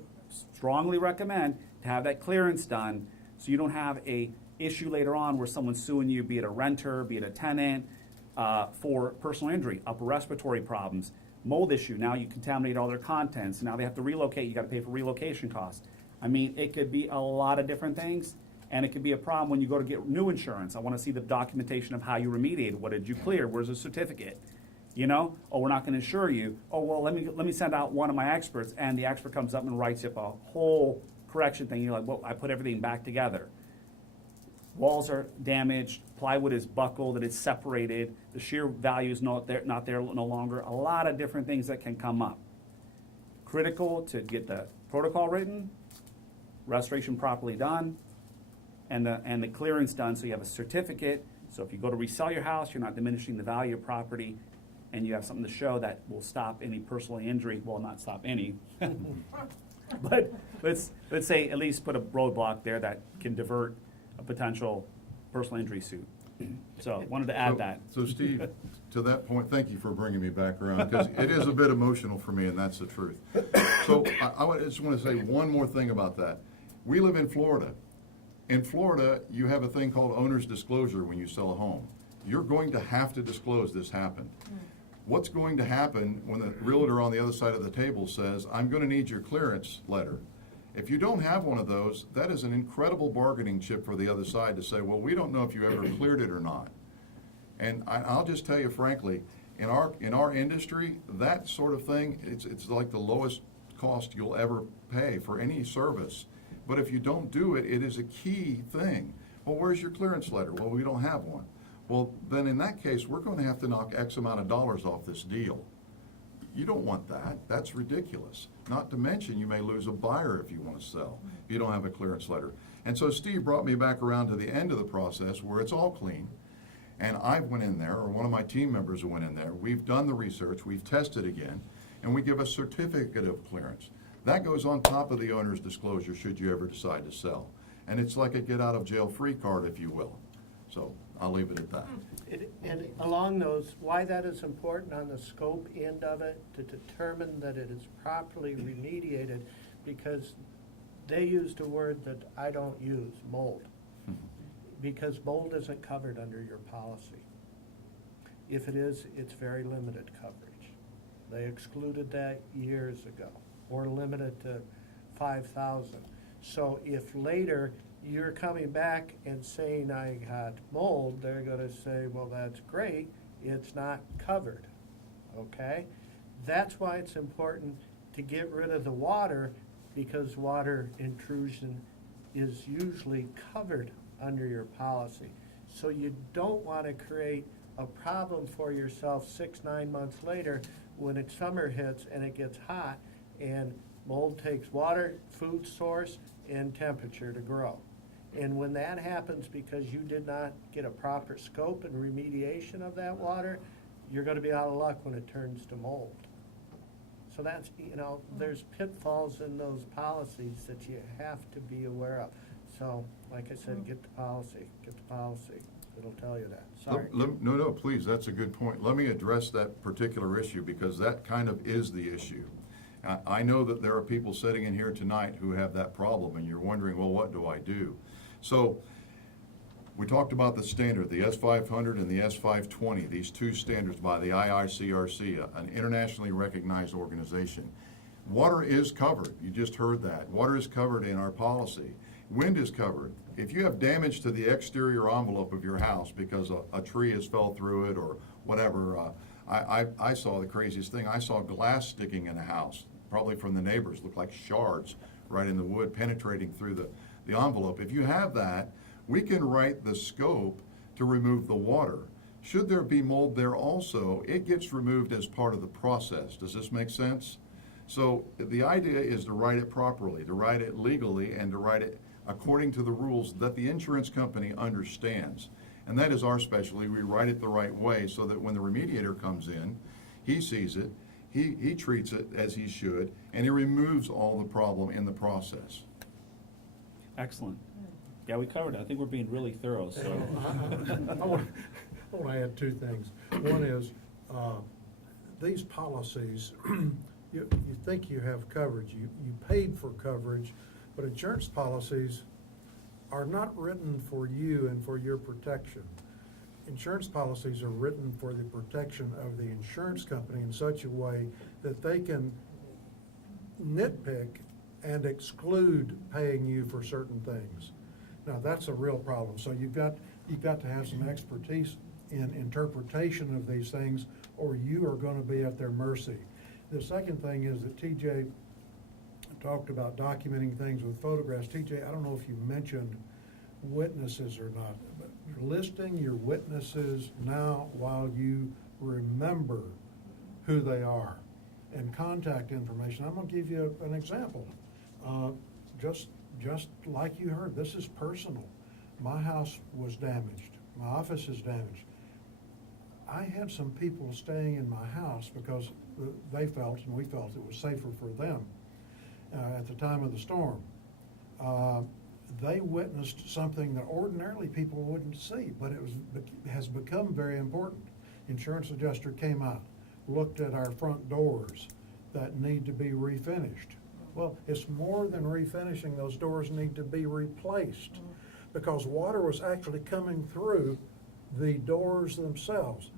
strongly recommend, to have that clearance done so you don't have a issue later on where someone's suing you, be it a renter, be it a tenant, for personal injury, upper respiratory problems, mold issue. Now you contaminate all their contents. Now they have to relocate. You got to pay for relocation costs. I mean, it could be a lot of different things, and it could be a problem when you go to get new insurance. I want to see the documentation of how you remediated. What did you clear? Where's the certificate? You know, oh, we're not going to insure you. Oh, well, let me send out one of my experts, and the expert comes up and writes up a whole correction thing. You're like, well, I put everything back together. Walls are damaged, plywood is buckled, and it's separated. The shear value is not there no longer. A lot of different things that can come up. Critical to get the protocol written, restoration properly done, and the clearance done so you have a certificate. So if you go to resell your house, you're not diminishing the value of property, and you have something to show that will stop any personal injury. Well, not stop any, but let's say at least put a roadblock there that can divert a potential personal injury suit. So wanted to add that. So Steve, to that point, thank you for bringing me back around, because it is a bit emotional for me, and that's the truth. So I just want to say one more thing about that. We live in Florida. In Florida, you have a thing called owner's disclosure when you sell a home. You're going to have to disclose this happened. What's going to happen when the realtor on the other side of the table says, I'm going to need your clearance letter? If you don't have one of those, that is an incredible bargaining chip for the other side to say, well, we don't know if you ever cleared it or not. And I'll just tell you frankly, in our industry, that sort of thing, it's like the lowest cost you'll ever pay for any service. But if you don't do it, it is a key thing. Well, where's your clearance letter? Well, we don't have one. Well, then in that case, we're going to have to knock X amount of dollars off this deal. You don't want that. That's ridiculous. Not to mention, you may lose a buyer if you want to sell, if you don't have a clearance letter. And so Steve brought me back around to the end of the process where it's all clean. And I went in there, or one of my team members went in there. We've done the research, we've tested again, and we give a certificate of clearance. That goes on top of the owner's disclosure should you ever decide to sell. And it's like a get out of jail free card, if you will. So I'll leave it at that. And along those, why that is important on the scope end of it, to determine that it is properly remediated, because they used a word that I don't use, mold. Because mold isn't covered under your policy. If it is, it's very limited coverage. They excluded that years ago, or limited to 5,000. So if later you're coming back and saying I got mold, they're going to say, well, that's great, it's not covered, okay? That's why it's important to get rid of the water, because water intrusion is usually covered under your policy. So you don't want to create a problem for yourself 6-9 months later when it's summer hits and it gets hot, and mold takes water, food source, and temperature to grow. And when that happens because you did not get a proper scope and remediation of that water, you're going to be out of luck when it turns to mold. So that's, there's pitfalls in those policies that you have to be aware of. So, like I said, get the policy. It'll tell you that. Sorry. No, please, that's a good point. Let me address that particular issue, because that kind of is the issue. I know that there are people sitting in here tonight who have that problem, and you're wondering, well, what do I do? So we talked about the standard, the S500 and the S520, these two standards by the IICRC, an internationally recognized organization. Water is covered. You just heard that. Water is covered in our policy. Wind is covered. If you have damage to the exterior envelope of your house because a tree has fell through it or whatever, I saw the craziest thing. I saw glass sticking in a house, probably from the neighbors, looked like shards right in the wood penetrating through the envelope. If you have that, we can write the scope to remove the water. Should there be mold there also, it gets removed as part of the process. Does this make sense? So the idea is to write it properly, to write it legally, and to write it according to the rules that the insurance company understands. And that is our specialty. We write it the right way so that when the remediator comes in, he sees it, he treats it as he should, and he removes all the problem in the process. Excellent. Yeah, we covered it. I think we're being really thorough, so. I want to add two things. One is, these policies, you think you have coverage, you paid for coverage, but insurance policies are not written for you and for your protection. Insurance policies are written for the protection of the insurance company in such a way that they can nitpick and exclude paying you for certain things. Now, that's a real problem. So you've got to have some expertise in interpretation of these things, or you are going to be at their mercy. The second thing is that TJ talked about documenting things with photographs. TJ, I don't know if you mentioned witnesses or not, but you're listing your witnesses now while you remember who they are and contact information. I'm going to give you an example. Just like you heard, this is personal. My house was damaged. My office is damaged. I had some people staying in my house because they felt, and we felt, it was safer for them at the time of the storm. They witnessed something that ordinarily people wouldn't see, but it has become very important. Insurance adjuster came out, looked at our front doors that need to be refinished. Well, it's more than refinishing. Those doors need to be replaced because water was actually coming through the doors themselves.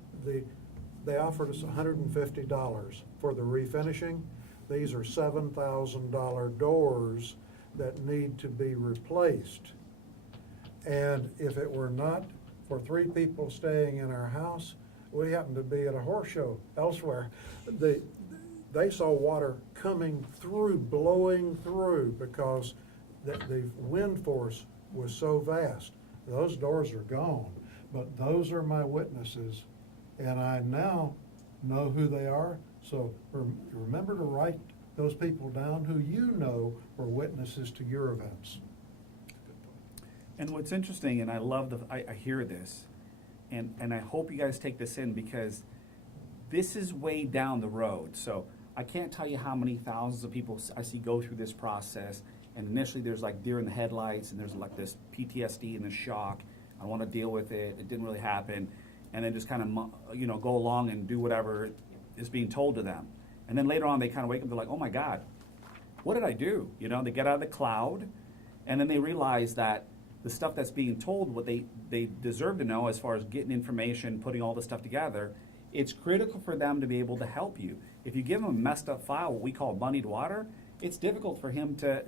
They offered us $150 for the refinishing. These are $7,000 doors that need to be replaced. And if it were not for 3 people staying in our house, we happened to be at a horse show elsewhere. They saw water coming through, blowing through, because the wind force was so vast. Those doors are gone, but those are my witnesses, and I now know who they are. So remember to write those people down who you know were witnesses to your events. And what's interesting, and I love I hear this, and I hope you guys take this in, because this is way down the road. So I can't tell you how many thousands of people I see go through this process, and initially there's like deer in the headlights, and there's like this PTSD and this shock. I want to deal with it. It didn't really happen, and then just kind of go along and do whatever is being told to them. And then later on they kind of wake up, they're like, oh my God, what did I do? They get out of the cloud, and then they realize that the stuff that's being told, what they deserve to know as far as getting information, putting all this stuff together, it's critical for them to be able to help you. If you give them a messed up file, what we call muddied water, it's difficult for him to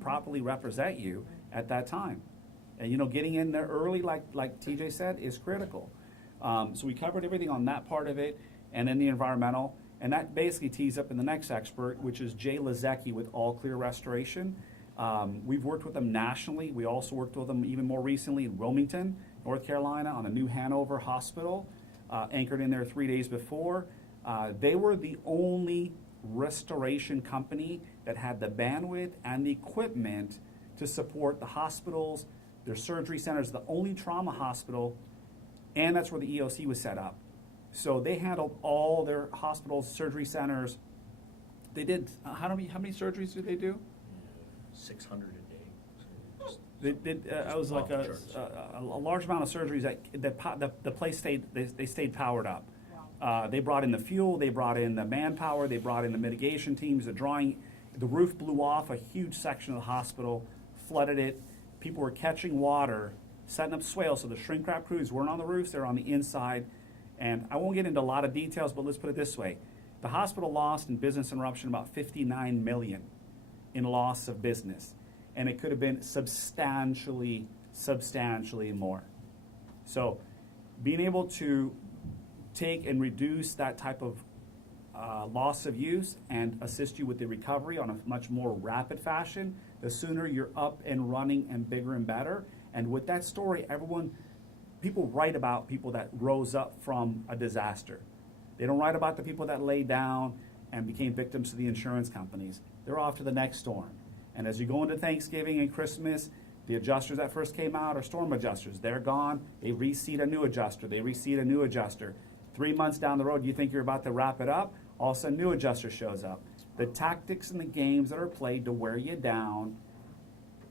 properly represent you at that time. And getting in there early, like TJ said, is critical. So we covered everything on that part of it, and then the environmental. And that basically tees up in the next expert, which is Jay Lazecki with All Clear Restoration. We've worked with them nationally. We also worked with them even more recently in Wilmington, North Carolina, on a new Hanover hospital, anchored in there 3 days before. They were the only restoration company that had the bandwidth and the equipment to support the hospitals, their surgery centers, the only trauma hospital, and that's where the EOC was set up. So they handled all their hospitals, surgery centers. They did, how many surgeries did they do? 600 a day. They did, it was like a large amount of surgeries that the place stayed powered up. They brought in the fuel, they brought in the manpower, they brought in the mitigation teams, the roof blew off a huge section of the hospital, flooded it. People were catching water, setting up swales, so the shrink wrap crews weren't on the roofs, they were on the inside. And I won't get into a lot of details, but let's put it this way. The hospital lost in business interruption about $59 million in loss of business. And it could have been substantially more. So being able to take and reduce that type of loss of use and assist you with the recovery on a much more rapid fashion, the sooner you're up and running and bigger and better. And with that story, everyone people write about people that rose up from a disaster. They don't write about the people that laid down and became victims to the insurance companies. They're off to the next storm. And as you go into Thanksgiving and Christmas, the adjusters that first came out are storm adjusters. They're gone. They reseat a new adjuster. They reseat a new adjuster. 3 months down the road, you think you're about to wrap it up, all of a sudden, new adjuster shows up. The tactics and the games that are played to wear you down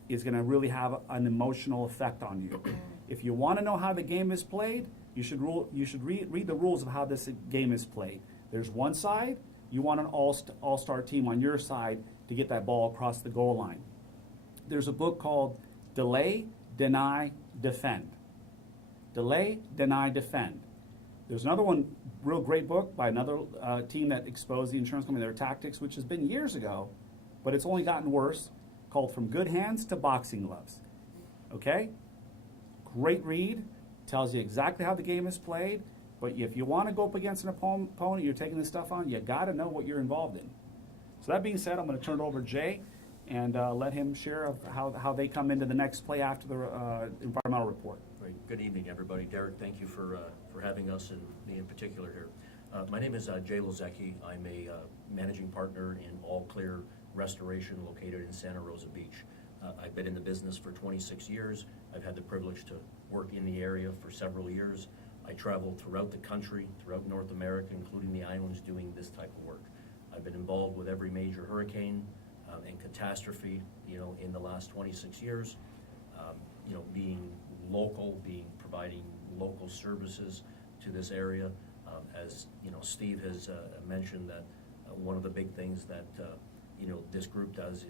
is going to really have an emotional effect on you. If you want to know how the game is played, you should read the rules of how this game is played. There's one side. You want an all-star team on your side to get that ball across the goal line. There's a book called Delay, Deny, Defend. Delay, Deny, Defend. There's another one, real great book by another team that exposed the insurance company, their tactics, which has been years ago, but it's only gotten worse, called From Good Hands to Boxing Gloves. Okay? Great read, tells you exactly how the game is played, but if you want to go up against an opponent, you're taking this stuff on, you got to know what you're involved in. So that being said, I'm going to turn it over to Jay and let him share of how they come into the next play after the environmental report. Great. Good evening, everybody. Derek, thank you for having us and me in particular here. My name is Jay Lozecki. I'm a managing partner in All Clear Restoration located in Santa Rosa Beach. I've been in the business for 26 years. I've had the privilege to work in the area for several years. I travel throughout the country, throughout North America, including the islands, doing this type of work. I've been involved with every major hurricane and catastrophe, in the last 26 years. Being local, providing local services to this area. As Steve has mentioned that one of the big things that this group does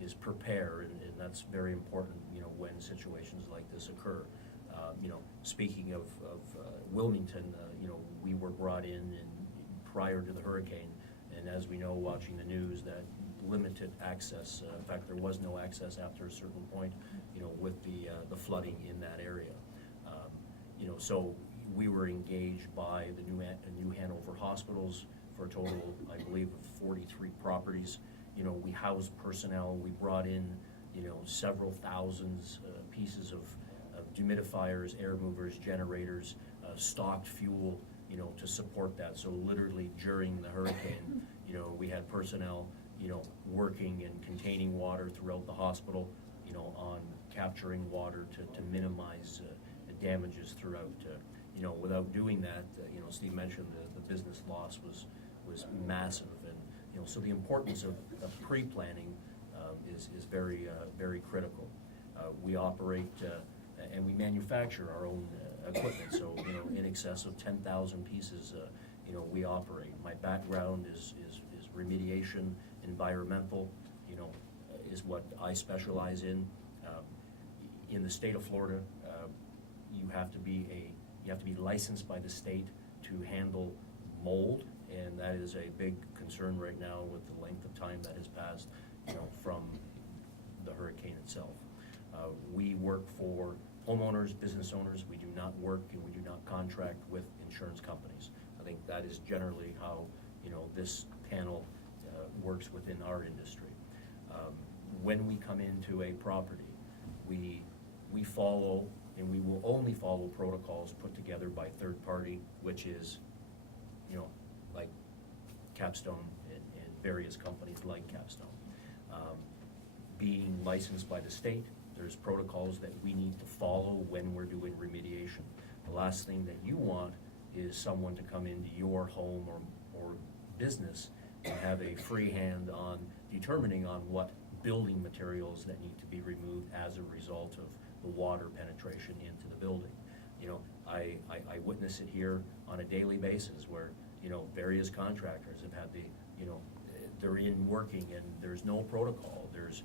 is prepare, and that's very important. When situations like this occur. Speaking of Wilmington, we were brought in prior to the hurricane, and as we know, watching the news, that limited access. In fact, there was no access after a certain point, with the flooding in that area. So we were engaged by the New Hanover hospitals for a total, I believe, of 43 properties. We housed personnel. We brought in, several thousands pieces of dehumidifiers, air movers, generators, stocked fuel, to support that. So literally during the hurricane, we had personnel, working and containing water throughout the hospital, on capturing water to minimize the damages throughout. Without doing that, Steve mentioned the business loss was massive, and so the importance of pre-planning is very very critical. We operate and we manufacture our own equipment, so in excess of 10,000 pieces. We operate. My background is remediation, environmental. Is what I specialize in. In the state of Florida, you have to be licensed by the state to handle mold, and that is a big concern right now with the length of time that has passed, from the hurricane itself. We work for homeowners, business owners. We do not work and we do not contract with insurance companies. I think that is generally how this panel works within our industry. When we come into a property, we follow, and we will only follow protocols put together by third party, which is, like Capstone and various companies like Capstone. Being licensed by the state, there's protocols that we need to follow when we're doing remediation. The last thing that you want is someone to come into your home or business and have a free hand on determining on what building materials that need to be removed as a result of the water penetration into the building. I witness it here on a daily basis where, various contractors have had they're in working and there's no protocol. There's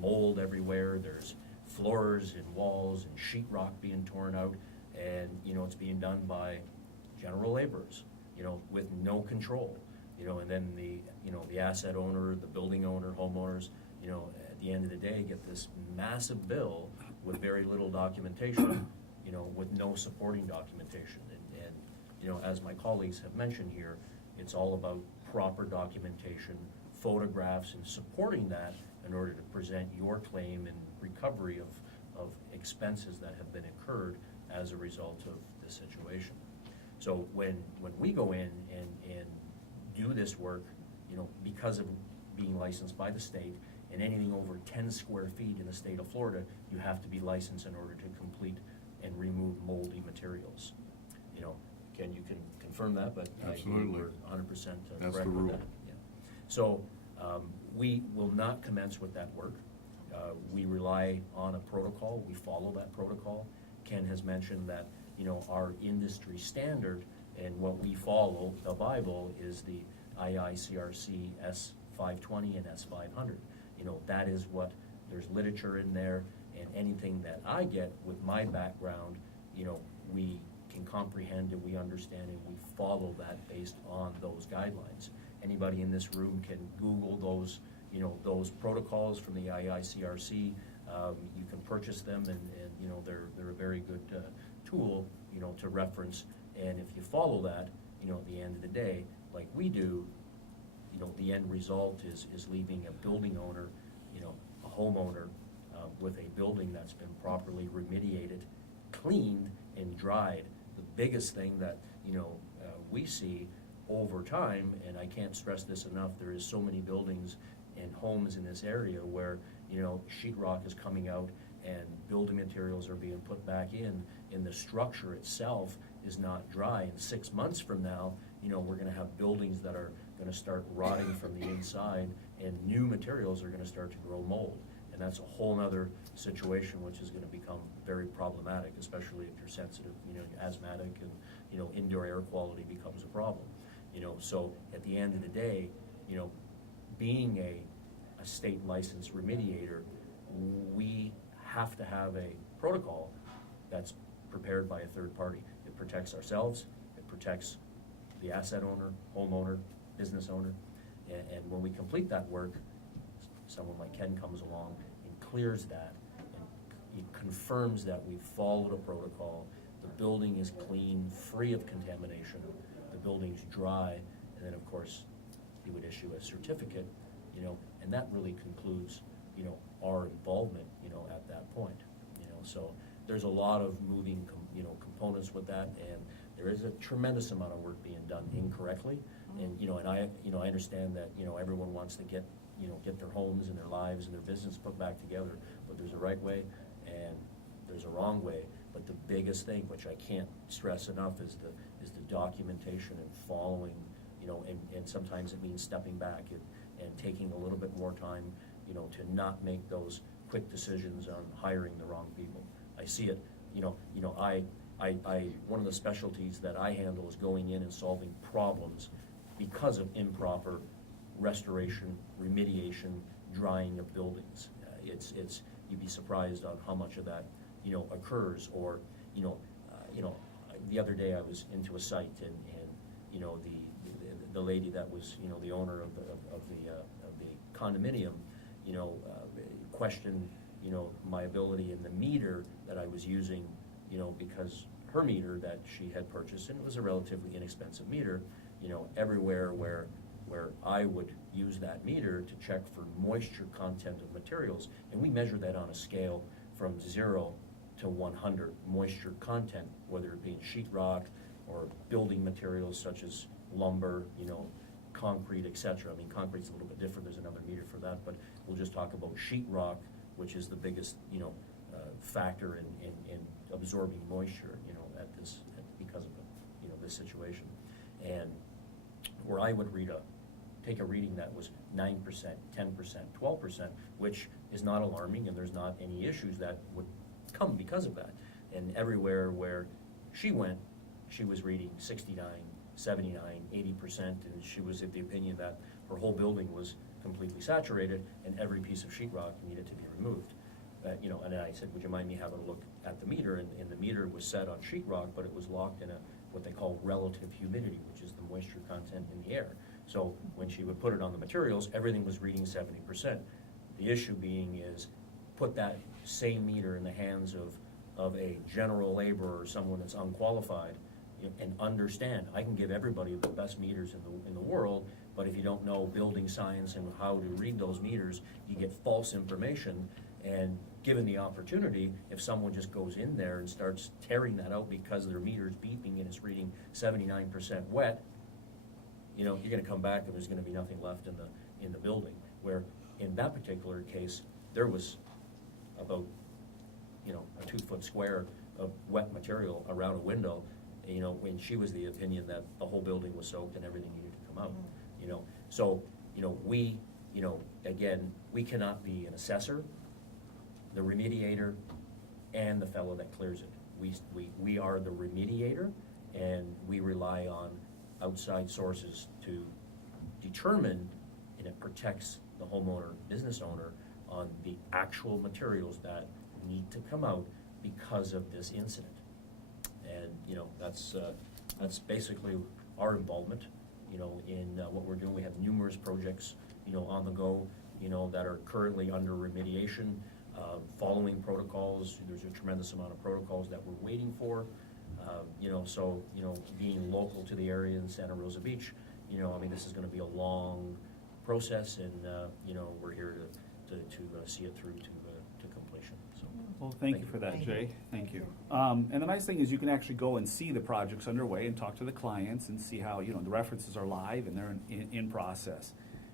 mold everywhere. There's floors and walls and sheetrock being torn out, and it's being done by general laborers, with no control, and then the asset owner, the building owner, homeowners, at the end of the day get this massive bill with very little documentation, with no supporting documentation. And as my colleagues have mentioned here, it's all about proper documentation, photographs, and supporting that in order to present your claim and recovery of expenses that have been incurred as a result of this situation. So when we go in and do this work, because of being licensed by the state, and anything over 10 square feet in the state of Florida, you have to be licensed in order to complete and remove moldy materials. Ken, you can confirm that, but Absolutely. we're 100% That's correct the with rule. that. Yeah. So we will not commence with that work. We rely on a protocol. We follow that protocol. Ken has mentioned that our industry standard and what we follow, the Bible, is the IICRC S520 and S500. That is what, there's literature in there, and anything that I get with my background, we can comprehend and we understand and we follow that based on those guidelines. Anybody in this room can Google those protocols from the IICRC. You can purchase them, and they're a very good tool, to reference. And if you follow that, at the end of the day, like we do, the end result is leaving a building owner, a homeowner, with a building that's been properly remediated, cleaned, and dried. The biggest thing that, we see over time, and I can't stress this enough, there is so many buildings and homes in this area where, sheetrock is coming out and building materials are being put back in, and the structure itself is not dry. And 6 months from now, we're gonna have buildings that are gonna start rotting from the inside, and new materials are gonna start to grow mold. And that's a whole nother situation which is gonna become very problematic, especially if you're sensitive, asthmatic, and, indoor air quality becomes a problem. So at the end of the day, being a state licensed remediator, we have to have a protocol that's prepared by a third party. It protects ourselves, it protects the asset owner, homeowner, business owner, and when we complete that work, someone like Ken comes along and clears that, and he confirms that we've followed a protocol, the building is clean, free of contamination, the building's dry, and then of course, he would issue a certificate, and that really concludes, our involvement, at that point, So there's a lot of moving, components with that, and there is a tremendous amount of work being done incorrectly, and, and I understand that, everyone wants to get their homes and their lives and their business put back together, but there's a right way and there's a wrong way. But the biggest thing, which I can't stress enough, is the documentation and following, and sometimes it means stepping back and taking a little bit more time, to not make those quick decisions on hiring the wrong people. I see it, I one of the specialties that I handle is going in and solving problems because of improper restoration, remediation, drying of buildings. You'd be surprised on how much of that, occurs. Or, the other day I was into a site, and the lady that was, the owner of the condominium, questioned, my ability in the meter that I was using, because her meter that she had purchased, and it was a relatively inexpensive meter, everywhere where I would use that meter to check for moisture content of materials, and we measure that on a scale from 0 to 100 moisture content, whether it be in sheetrock or building materials such as lumber, concrete, etc. I mean, concrete's a little bit different, there's another meter for that, but we'll just talk about sheetrock, which is the biggest, factor in absorbing moisture, because of this situation. And where I would take a reading that was 9%, 10%, 12%, which is not alarming, and there's not any issues that would come because of that. And everywhere where she went, she was reading 69, 79, 80%, and she was of the opinion that her whole building was completely saturated and every piece of sheetrock needed to be removed. And I said, would you mind me having a look at the meter? And the meter was set on sheetrock, but it was locked in what they call relative humidity, which is the moisture content in the air. So when she would put it on the materials, everything was reading 70%. The issue being is, put that same meter in the hands of a general laborer or someone that's unqualified, and understand, I can give everybody the best meters in the world, but if you don't know building science and how to read those meters, you get false information, and given the opportunity, if someone just goes in there and starts tearing that out because their meter's beeping and it's reading 79% wet, you know, you're gonna come back and there's gonna be nothing left in the building. Where in that particular case, there was about, you know, a 2-foot square of wet material around a window, you know, when she was the opinion that the whole building was soaked and everything needed to come out, you know. So, you know, we, you know, again, we cannot be an assessor, the remediator, and the fellow that clears it. We are the remediator, and we rely on outside sources to determine, and it protects the homeowner, business owner, on the actual materials that need to come out because of this incident. And, you know, that's basically our involvement, you know, in what we're doing. We have numerous projects, you know, on the go, you know, that are currently under remediation, following protocols. There's a tremendous amount of protocols that we're waiting for. You know, so, you know, being local to the area in Santa Rosa Beach, you know, I mean, this is gonna be a long process, and, you know, we're here to see it through to completion, so. Well, thank you for that, Jay. Thank you. And the nice thing is you can actually go and see the projects underway and talk to the clients and see how, you know, the references are live and they're in process.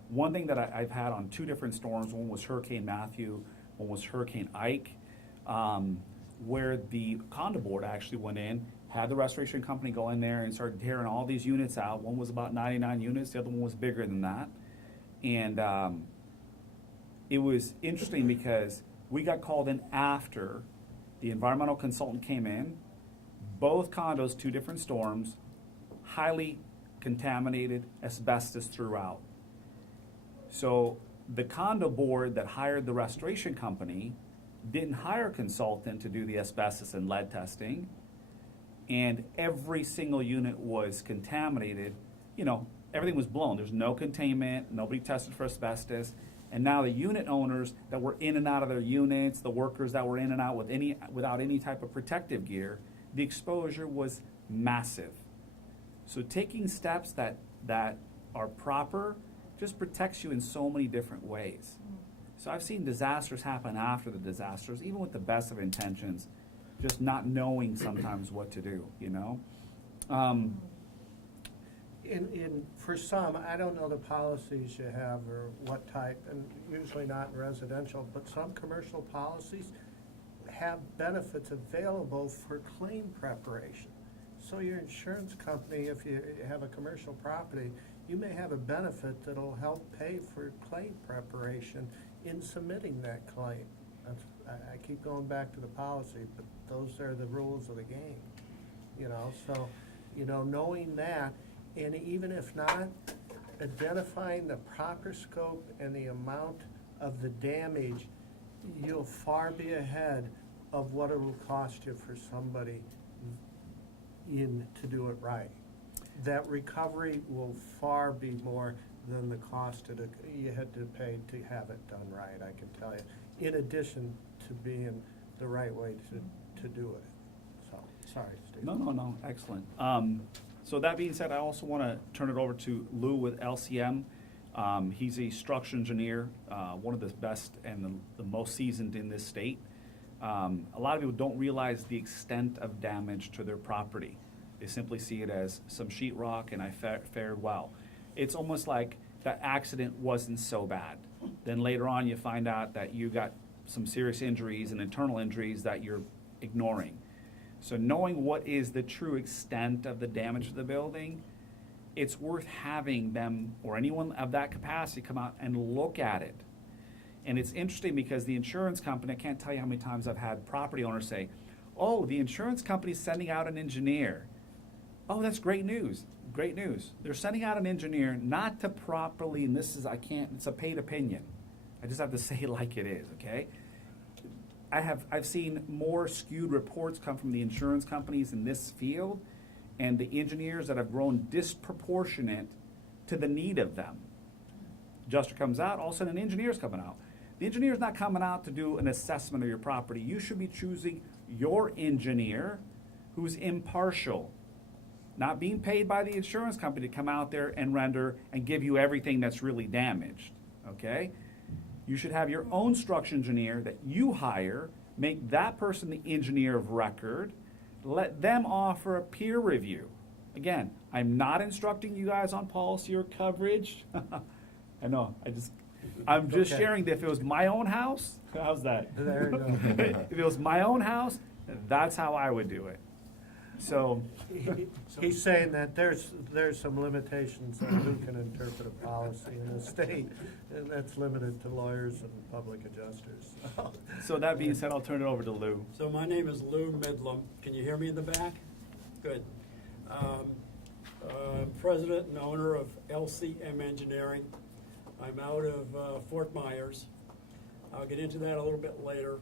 One thing that I've had on 2 different storms, one was Hurricane Matthew, one was Hurricane Ike, where the condo board actually went in, had the restoration company go in there and start tearing all these units out. One was about 99 units, the other one was bigger than that. And it was interesting because we got called in after the environmental consultant came in. Both condos, 2 different storms, highly contaminated, asbestos throughout. So the condo board that hired the restoration company didn't hire a consultant to do the asbestos and lead testing, and every single unit was contaminated. You know, everything was blown. There's no containment, nobody tested for asbestos. And now the unit owners that were in and out of their units, the workers that were in and out without any type of protective gear, the exposure was massive. So taking steps that are proper just protects you in so many different ways. So I've seen disasters happen after the disasters, even with the best of intentions, just not knowing sometimes what to do, you know? For some, I don't know the policies you have or what type, and usually not in residential, but some commercial policies have benefits available for claim preparation. So your insurance company, if you have a commercial property, you may have a benefit that'll help pay for claim preparation in submitting that claim. I keep going back to the policy, but those are the rules of the game, you know? So, you know, knowing that, and even if not, identifying the proper scope and the amount of the damage, you'll far be ahead of what it will cost you for somebody to do it right. That recovery will far be more than the cost you had to pay to have it done right, I can tell you, in addition to being the right way to do it. So, sorry, Steve. No, excellent. So that being said, I also want to turn it over to Lou with LCM. He's a structural engineer, one of the best and the most seasoned in this state. A lot of people don't realize the extent of damage to their property. They simply see it as some sheetrock and I fared well. It's almost like that accident wasn't so bad. Then later on you find out that you got some serious injuries and internal injuries that you're ignoring. So knowing what is the true extent of the damage to the building, it's worth having them or anyone of that capacity come out and look at it. And it's interesting because the insurance company, I can't tell you how many times I've had property owners say, oh, the insurance company's sending out an engineer. Oh, that's great news. Great news. They're sending out an engineer not to properly, and this is, it's a paid opinion. I just have to say it like it is, okay? I've seen more skewed reports come from the insurance companies in this field and the engineers that have grown disproportionate to the need of them. Adjuster comes out, all of a sudden an engineer's coming out. The engineer's not coming out to do an assessment of your property. You should be choosing your engineer who's impartial, not being paid by the insurance company to come out there and render and give you everything that's really damaged, okay? You should have your own structural engineer that you hire, make that person the engineer of record, let them offer a peer review. Again, I'm not instructing you guys on policy or coverage. I know, I'm just Okay. sharing that if it was my own house, how's that? There you go. If it was my own house, that's how I would do it. So, He's saying that there's some limitations on who can interpret a policy in the state, and that's limited to lawyers and public adjusters. so that being said, I'll turn it over to Lou. So my name is Lou Midlam. Can you hear me in the back? Good. President and owner of LCM Engineering. I'm out of Fort Myers. I'll get into that a little bit later.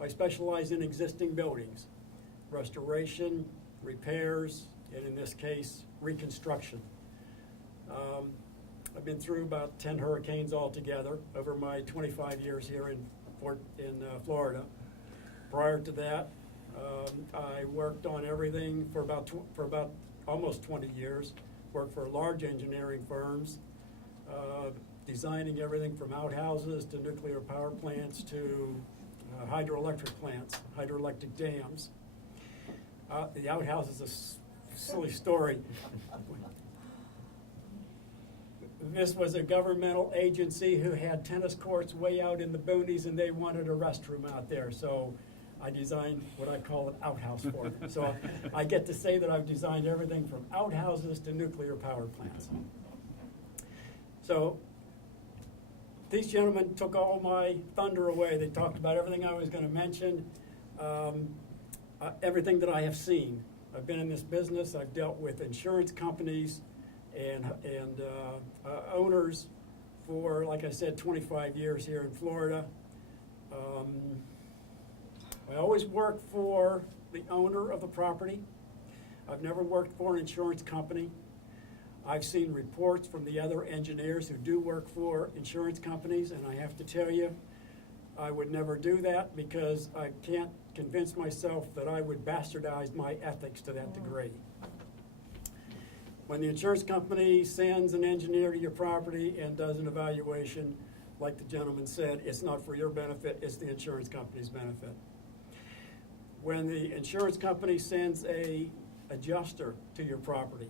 I specialize in existing buildings, restoration, repairs, and in this case, reconstruction. I've been through about 10 hurricanes altogether over my 25 years here in Florida. Prior to that, I worked on everything for about almost 20 years. Worked for large engineering firms, designing everything from outhouses to nuclear power plants to hydroelectric plants, hydroelectric dams. The outhouse is a silly story. This was a governmental agency who had tennis courts way out in the boonies, and they wanted a restroom out there. So I designed what I call an outhouse for them. So I get to say that I've designed everything from outhouses to nuclear power plants. So these gentlemen took all my thunder away. They talked about everything I was going to mention, everything that I have seen. I've been in this business. I've dealt with insurance companies and owners for, like I said, 25 years here in Florida. I always work for the owner of the property. I've never worked for an insurance company. I've seen reports from the other engineers who do work for insurance companies, and I have to tell you, I would never do that because I can't convince myself that I would bastardize my ethics to that degree. When the insurance company sends an engineer to your property and does an evaluation, like the gentleman said, it's not for your benefit, it's the insurance company's benefit. When the insurance company sends a adjuster to your property,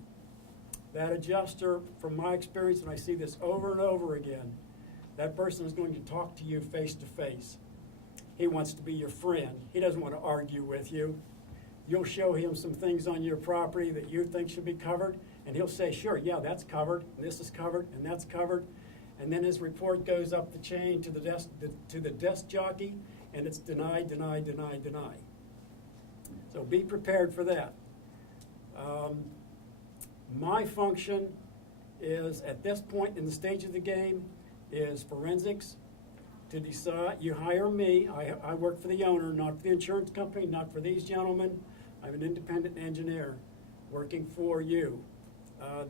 that adjuster, from my experience, and I see this over and over again, that person is going to talk to you face to face. He wants to be your friend. He doesn't want to argue with you. You'll show him some things on your property that you think should be covered, and he'll say, sure, yeah, that's covered, and this is covered, and that's covered. And then his report goes up the chain to the desk jockey, and it's denied, denied, denied, denied. So be prepared for that. My function is, at this point in the stage of the game, is forensics. To decide, you hire me, I work for the owner, not for the insurance company, not for these gentlemen. I'm an independent engineer working for you,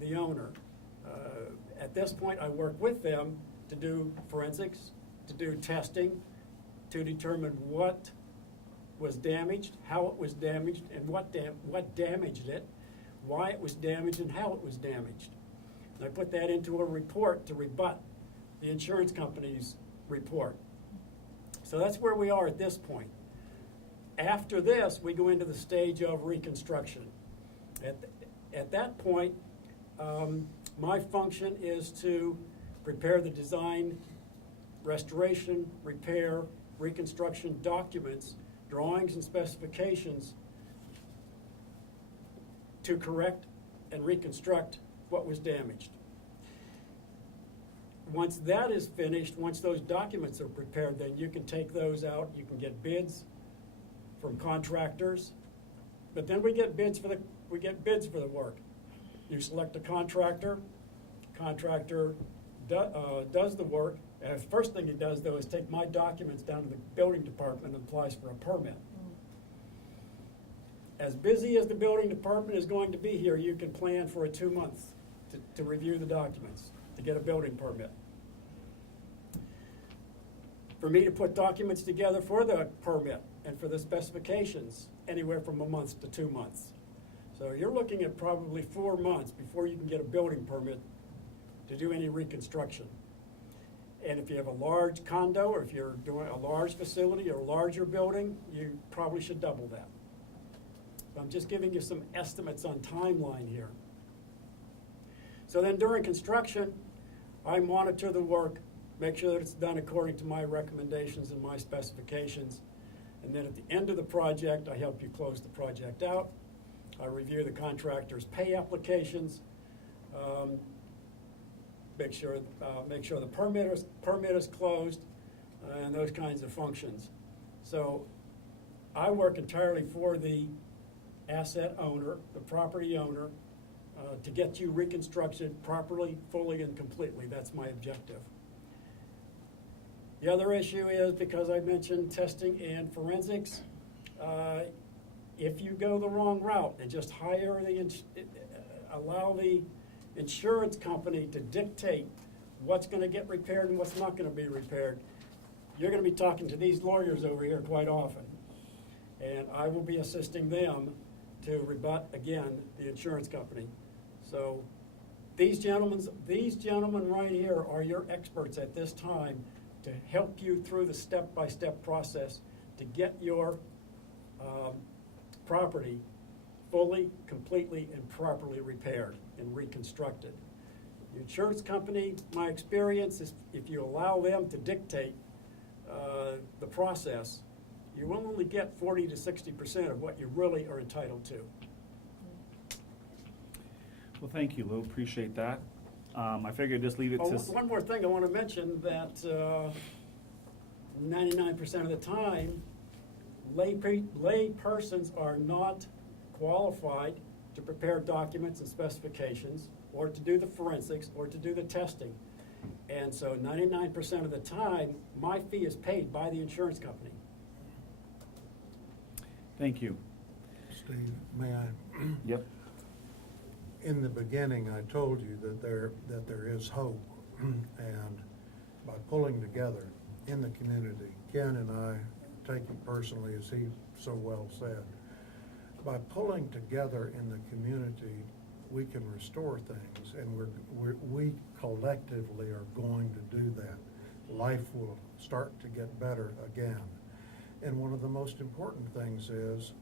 the owner. At this point, I work with them to do forensics, to do testing, to determine what was damaged, how it was damaged, and what damaged it, why it was damaged, and how it was damaged. And I put that into a report to rebut the insurance company's report. So that's where we are at this point. After this, we go into the stage of reconstruction. At that point, my function is to prepare the design, restoration, repair, reconstruction documents, drawings and specifications to correct and reconstruct what was damaged. Once that is finished, once those documents are prepared, then you can take those out. You can get bids from contractors, but then we get bids for the work. You select a contractor. Contractor does the work, and the first thing he does, though, is take my documents down to the building department and applies for a permit. As busy as the building department is going to be here, you can plan for 2 months to review the documents, to get a building permit. For me to put documents together for the permit and for the specifications, anywhere from a month to 2 months. So you're looking at probably 4 months before you can get a building permit to do any reconstruction. And if you have a large condo, or if you're doing a large facility or a larger building, you probably should double that. I'm just giving you some estimates on timeline here. So then during construction, I monitor the work, make sure that it's done according to my recommendations and my specifications. And then at the end of the project, I help you close the project out. I review the contractor's pay applications, make sure the permit is closed, and those kinds of functions. So I work entirely for the asset owner, the property owner, to get you reconstructed properly, fully, and completely. That's my objective. The other issue is, because I mentioned testing and forensics, if you go the wrong route and just allow the insurance company to dictate what's going to get repaired and what's not going to be repaired, you're going to be talking to these lawyers over here quite often. And I will be assisting them to rebut, again, the insurance company. So these gentlemen right here are your experts at this time to help you through the step-by-step process to get your property fully, completely, and properly repaired and reconstructed. The insurance company, my experience is, if you allow them to dictate the process, you will only get 40 to 60% of what you really are entitled to. Well, thank you, Lou, appreciate that. I figured just leave it Oh, to. one more thing I want to mention, that 99% of the time, lay persons are not qualified to prepare documents and specifications, or to do the forensics, or to do the testing. And so 99% of the time, my fee is paid by the insurance company. Thank you. Steve, may I? Yep. In the beginning, I told you that there is hope, and by pulling together in the community, Ken and I take it personally, as he so well said, by pulling together in the community, we can restore things, and we collectively are going to do that. Life will start to get better again. And one of the most important things is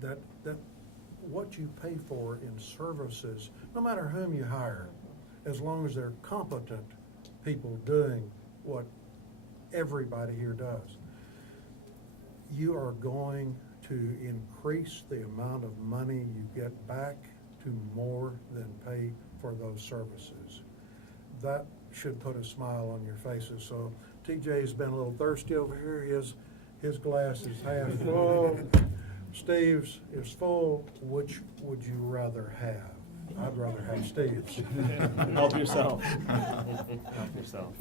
that what you pay for in services, no matter whom you hire, as long as they're competent people doing what everybody here does, you are going to increase the amount of money you get back to more than pay for those services. That should put a smile on your faces. So TJ's been a little thirsty over here. His glass is half full. Steve's is full. Which would you rather have? I'd rather have Steve's. Help yourself. Help yourself.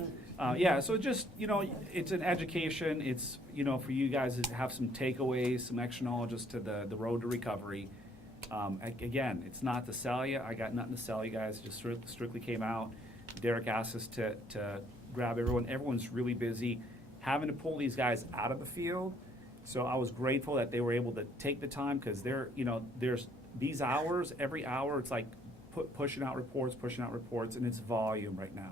Yeah, so just, it's an education. It's, for you guys to have some takeaways, some extra knowledge as to the road to recovery. Again, it's not to sell you. I got nothing to sell you guys. Just strictly came out. Derek asked us to grab everyone. Everyone's really busy having to pull these guys out of the field. So I was grateful that they were able to take the time, because there's these hours, every hour, it's like pushing out reports, and it's volume right now.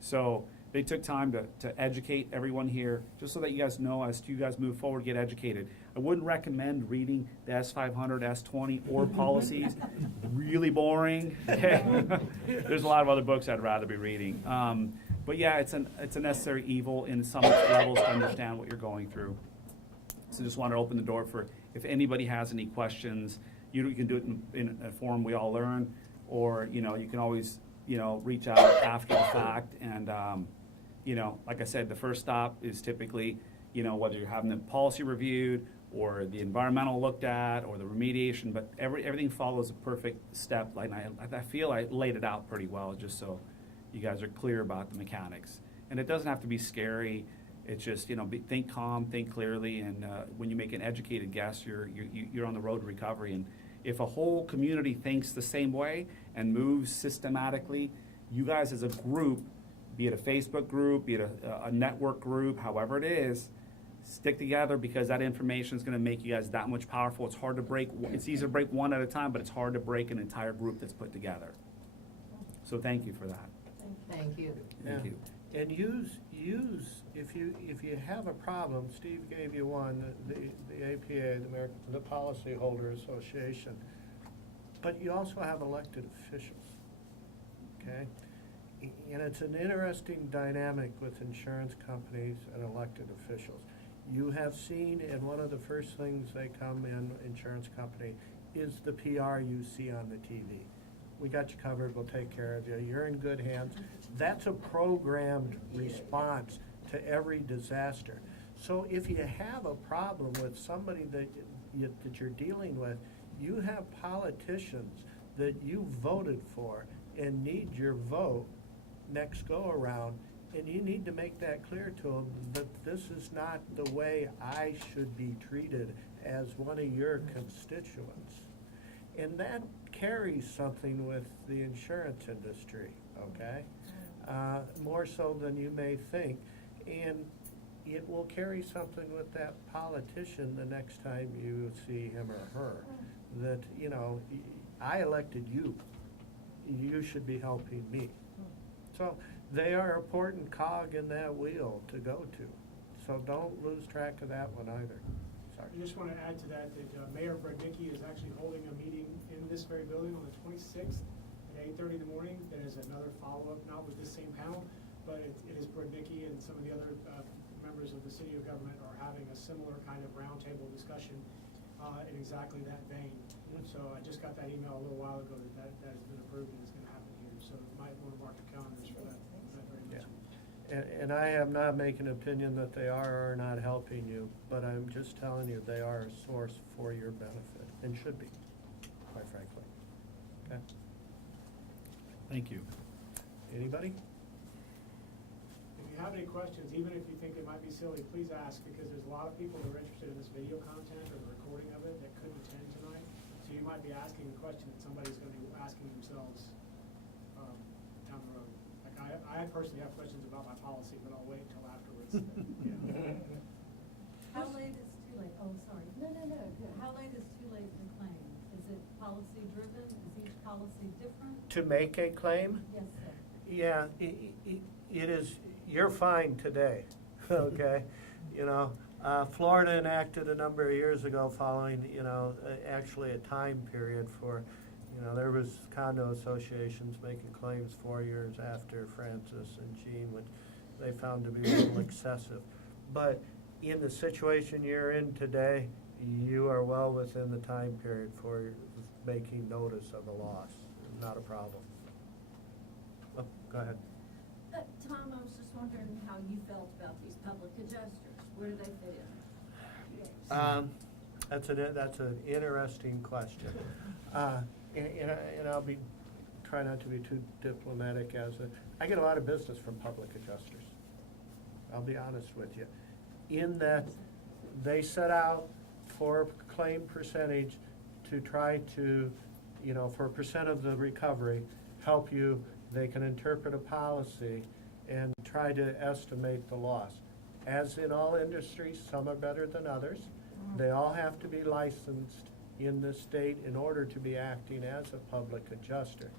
So they took time to educate everyone here, just so that you guys know, as you guys move forward, get educated. I wouldn't recommend reading the S500, S20, or policies. Really boring. Okay? There's a lot of other books I'd rather be reading. But yeah, it's a necessary evil in some levels to understand what you're going through. So just want to open the door for, if anybody has any questions, you can do it in a forum we all learn, or you can always reach out after the fact. And like I said, the first stop is typically whether you're having the policy reviewed, or the environmental looked at, or the remediation. But everything follows a perfect step. Like I feel I laid it out pretty well, just so you guys are clear about the mechanics. And it doesn't have to be scary. It's just, think calm, think clearly, and when you make an educated guess, you're on the road to recovery. And if a whole community thinks the same way and moves systematically, you guys as a group, be it a Facebook group, be it a network group, however it is, stick together, because that information is going to make you guys that much powerful. It's hard to break. It's easy to break one at a time, but it's hard to break an entire group that's put together. So thank you for that. Thank you. Thank you. And use, if you have a problem, Steve gave you one, the APA, the Policyholder Association, but you also have elected officials, okay? And it's an interesting dynamic with insurance companies and elected officials. You have seen, and one of the first things they come in, insurance company, is the PR you see on the TV. We got you covered, we'll take care of you, you're in good hands. That's a programmed response to every disaster. So if you have a problem with somebody that you're dealing with, you have politicians that you voted for and need your vote next go around, and you need to make that clear to them that this is not the way I should be treated as one of your constituents. And that carries something with the insurance industry, okay? More so than you may think. And it will carry something with that politician the next time you see him or her. That, you know, I elected you. You should be helping me. So they are an important cog in that wheel to go to. So don't lose track of that one either. Sorry. I just want to add to that Mayor Brodnicki is actually holding a meeting in this very building on the 26th at 8:30 in the morning. That is another follow-up, not with this same panel, but it is Brodnicki and some of the other members of the city of government are having a similar kind of roundtable discussion in exactly that vein. So I just got that email a little while ago that has been approved and is going to happen here. So you might want to mark your calendars for that very much. And I am not making an opinion that they are or are not helping you, but I'm just telling you they are a source for your benefit and should be, quite frankly. Okay? Thank you. Anybody? If you have any questions, even if you think it might be silly, please ask, because there's a lot of people that are interested in this video content or the recording of it that couldn't attend tonight. So you might be asking a question that somebody's going to be asking themselves down the road. Like I personally have questions about my policy, but I'll wait until afterwards. How late is too late? Oh, sorry. No. How late is too late to claim? Is it policy driven? Is each policy different? To make a claim? Yes, sir. Yeah, it is, you're fine today, okay? You know, Florida enacted a number of years ago following, you know, actually a time period for, you know, there was condo associations making claims 4 years after Francis and Jean, which they found to be a little excessive. But in the situation you're in today, you are well within the time period for making notice of a loss. Not a problem. Oh, go ahead. Tom, I was just wondering how you felt about these public adjusters. Where do they fit in? That's an interesting question. And I'll be, try not to be too diplomatic I get a lot of business from public adjusters. I'll be honest with you. In that they set out for claim percentage to try to, you know, for a percent of the recovery, help you. They can interpret a policy and try to estimate the loss. As in all industries, some are better than others. They all have to be licensed in the state in order to be acting as a public adjuster.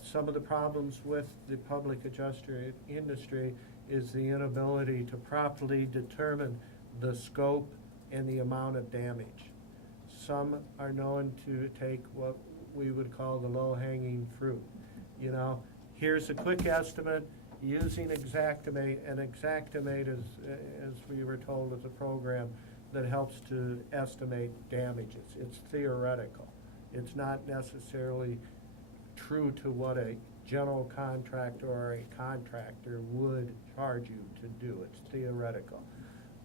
Some of the problems with the public adjuster industry is the inability to properly determine the scope and the amount of damage. Some are known to take what we would call the low-hanging fruit. You know, here's a quick estimate using Xactimate, and Xactimate is, as we were told, is a program that helps to estimate damages. It's theoretical. It's not necessarily true to what a general contractor or a contractor would charge you to do. It's theoretical.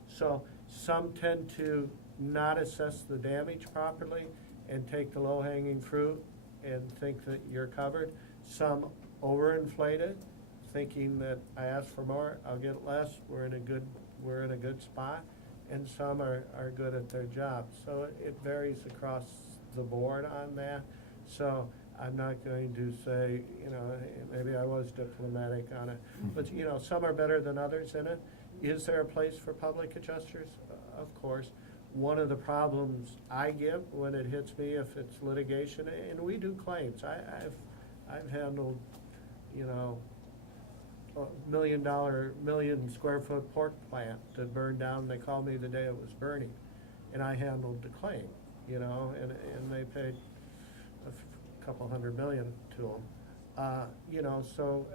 So some tend to not assess the damage properly and take the low-hanging fruit and think that you're covered. Some overinflate it, thinking that I ask for more, I'll get less. We're in a good spot. And some are good at their job. So it varies across the board on that. So I'm not going to say, you know, maybe I was diplomatic on it. But, you know, some are better than others in it. Is there a place for public adjusters? Of course. One of the problems I get when it hits me, if it's litigation, and we do claims. I've handled, you know, million square foot pork plant that burned down. They called me the day it was burning, and I handled the claim, you know, and they paid a couple $100 million to them. You know, so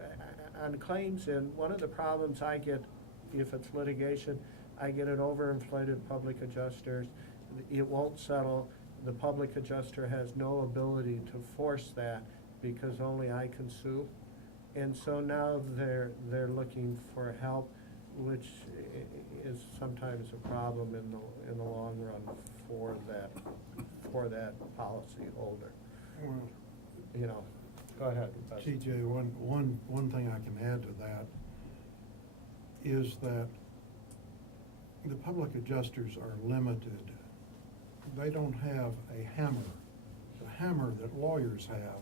on claims, and one of the problems I get, if it's litigation, I get an overinflated public adjuster. It won't settle. The public adjuster has no ability to force that because only I can sue. And so now they're looking for help, which is sometimes a problem in the long run for that policy holder. Well, You know, go ahead. TJ, one thing I can add to that is that the public adjusters are limited. They don't have a hammer. The hammer that lawyers have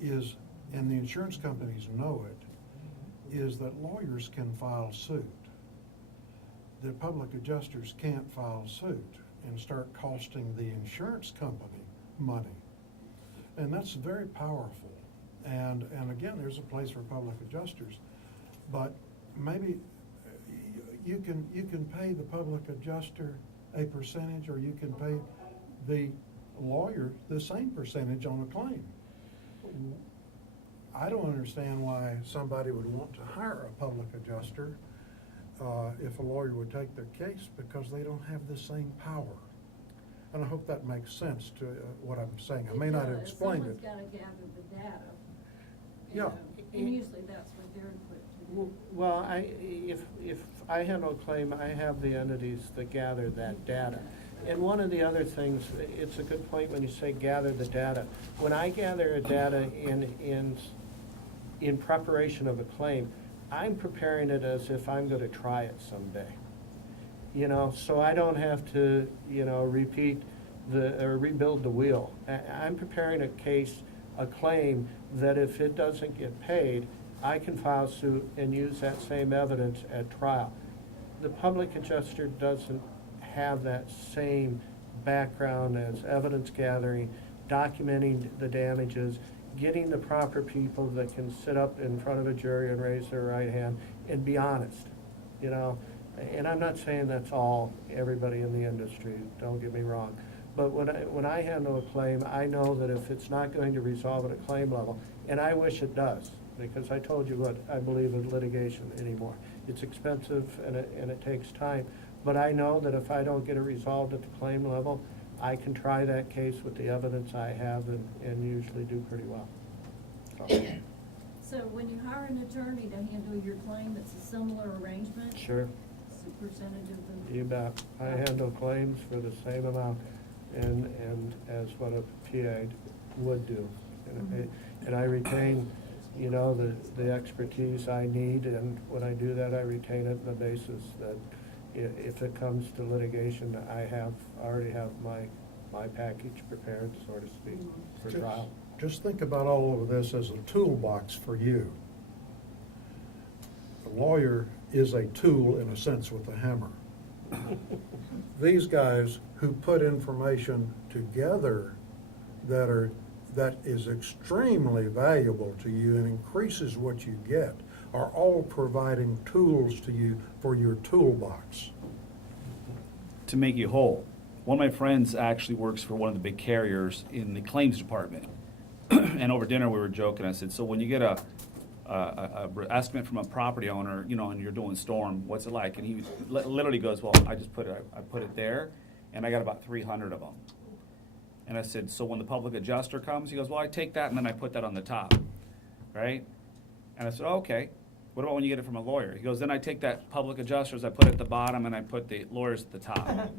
is, and the insurance companies know it, is that lawyers can file suit. The public adjusters can't file suit and start costing the insurance company money. And that's very powerful. And again, there's a place for public adjusters, but maybe you can pay the public adjuster a percentage, or you can pay the lawyer the same percentage on a claim. I don't understand why somebody would want to hire a public adjuster if a lawyer would take their case, because they don't have the same power. And I hope that makes sense to what I'm saying. I may not have explained it. Someone's gotta gather the data. you Yeah. know, And usually that's what they're equipped to do. Well, if I handle a claim, I have the entities that gather that data. And one of the other things, it's a good point when you say gather the data. When I gather data in preparation of a claim, I'm preparing it as if I'm gonna try it someday. You know, so I don't have to, you know, rebuild the wheel. I'm preparing a case, a claim, that if it doesn't get paid, I can file suit and use that same evidence at trial. The public adjuster doesn't have that same background as evidence gathering, documenting the damages, getting the proper people that can sit up in front of a jury and raise their right hand and be honest, you know. And I'm not saying that's all everybody in the industry, don't get me wrong. But when I handle a claim, I know that if it's not going to resolve at a claim level, and I wish it does, because I told you what I believe in litigation anymore. It's expensive and it takes time. But I know that if I don't get it resolved at the claim level, I can try that case with the evidence I have and usually do pretty well. So when you hire an attorney to handle your claim, it's a similar arrangement? Sure. It's a percentage of the. You bet. I handle claims for the same amount and as what a PA would do. And I retain, you know, the expertise I need, and when I do that, I retain it on the basis that if it comes to litigation, I already have my package prepared, so to speak, for trial. Just think about all of this as a toolbox for you. A lawyer is a tool in a sense with a hammer. These guys who put information together that is extremely valuable to you and increases what you get are all providing tools to you for your toolbox. To make you whole. One of my friends actually works for one of the big carriers in the claims department. And over dinner we were joking. I said, so when you get a estimate from a property owner, you know, and you're doing storm, what's it like? And he literally goes, well, I put it there, and I got about 300 of them. And I said, so when the public adjuster comes, he goes, well, I take that and then I put that on the top, right? And I said, oh, okay. What about when you get it from a lawyer? He goes, then I take that public adjusters, I put it at the bottom, and I put the lawyers at the top.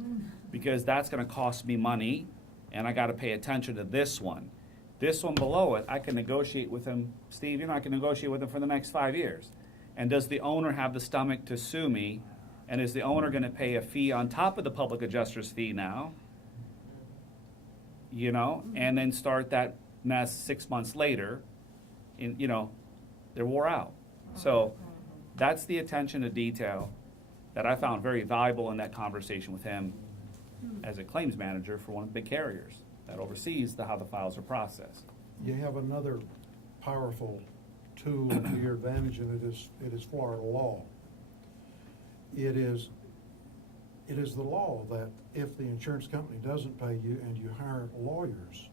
Because that's gonna cost me money, and I gotta pay attention to this one. This one below it, I can negotiate with him, Steve, you know, I can negotiate with him for the next 5 years. And does the owner have the stomach to sue me? And is the owner gonna pay a fee on top of the public adjuster's fee now? You know, and then start that mess 6 months later, you know, they're wore out. So that's the attention to detail that I found very valuable in that conversation with him as a claims manager for one of the big carriers that oversees how the files are processed. You have another powerful tool to your advantage, and it is Florida law. It is the law that if the insurance company doesn't pay you and you hire lawyers,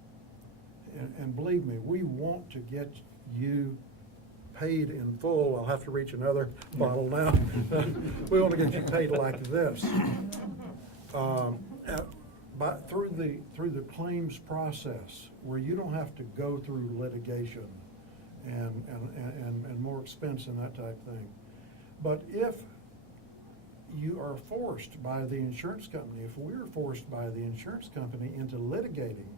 and believe me, we want to get you paid in full. I'll have to reach another bottle now. We want to get you paid like this. But through the claims process, where you don't have to go through litigation and more expense and that type of thing. But if you are forced by the insurance company, if we're forced by the insurance company into litigating,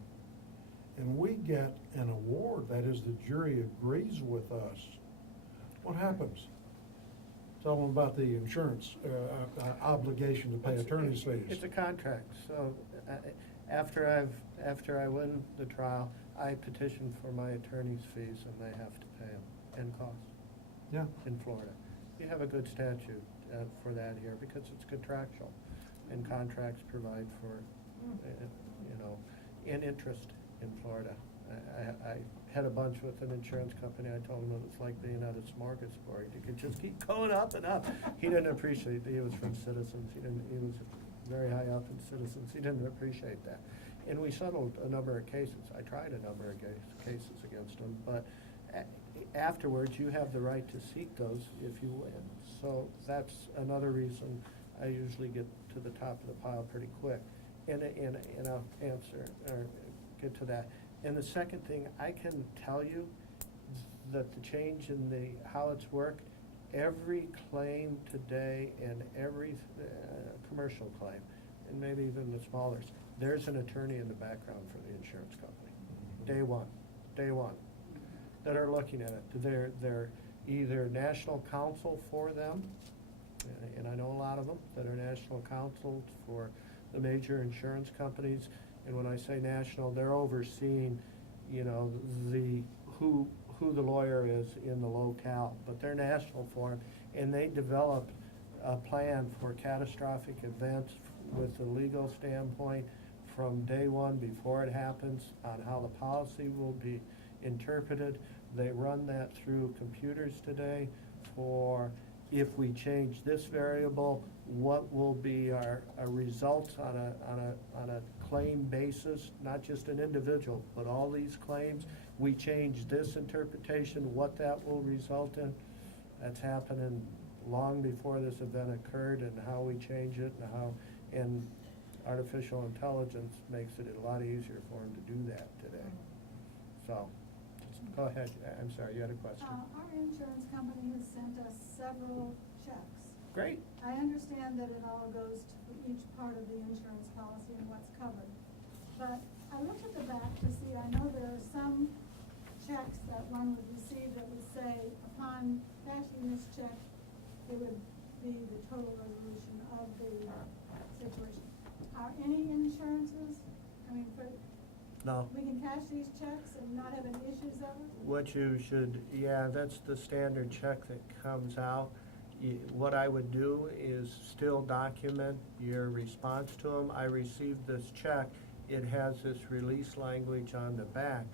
and we get an award, that is, the jury agrees with us, what happens? Tell them about the insurance obligation to pay attorney's fees. It's a contract, so after I win the trial, I petition for my attorney's fees and they have to pay them, and costs. Yeah. In Florida. You have a good statute for that here because it's contractual, and contracts provide for, an interest in Florida. I had a bunch with an insurance company. I told him it was like being at a smorgasbord. You could just keep going up and up. He didn't appreciate that. He was from Citizens. He was very high up in Citizens. He didn't appreciate that. And we settled a number of cases. I tried a number of cases against him, but afterwards you have the right to seek those if you win. So that's another reason I usually get to the top of the pile pretty quick. And I'll answer or get to that. And the second thing, I can tell you that the change in how it's worked, every claim today and every commercial claim, and maybe even the smallers, there's an attorney in the background for the insurance company. Day one, that are looking at it. They're either national counsel for them, and I know a lot of them that are national counsel for the major insurance companies. And when I say national, they're overseeing, who the lawyer is in the locale, but they're national for them, and they develop a plan for catastrophic events with the legal standpoint from day one before it happens on how the policy will be interpreted. They run that through computers today for if we change this variable, what will be our results on a claim basis, not just an individual, but all these claims. We change this interpretation, what that will result in. That's happening long before this event occurred, and how we change it and artificial intelligence makes it a lot easier for them to do that today. So, go ahead. I'm sorry, you had a question. Our insurance company has sent us several checks. Great. I understand that it all goes to each part of the insurance policy and what's covered. But I looked at the back to see, I know there are some checks that one would receive that would say, upon cashing this check, it would be the total resolution of the situation. Are any insurances, No. we can cash these checks and not have any issues of it? What you should, that's the standard check that comes out. What I would do is still document your response to them. I received this check. It has this release language on the back.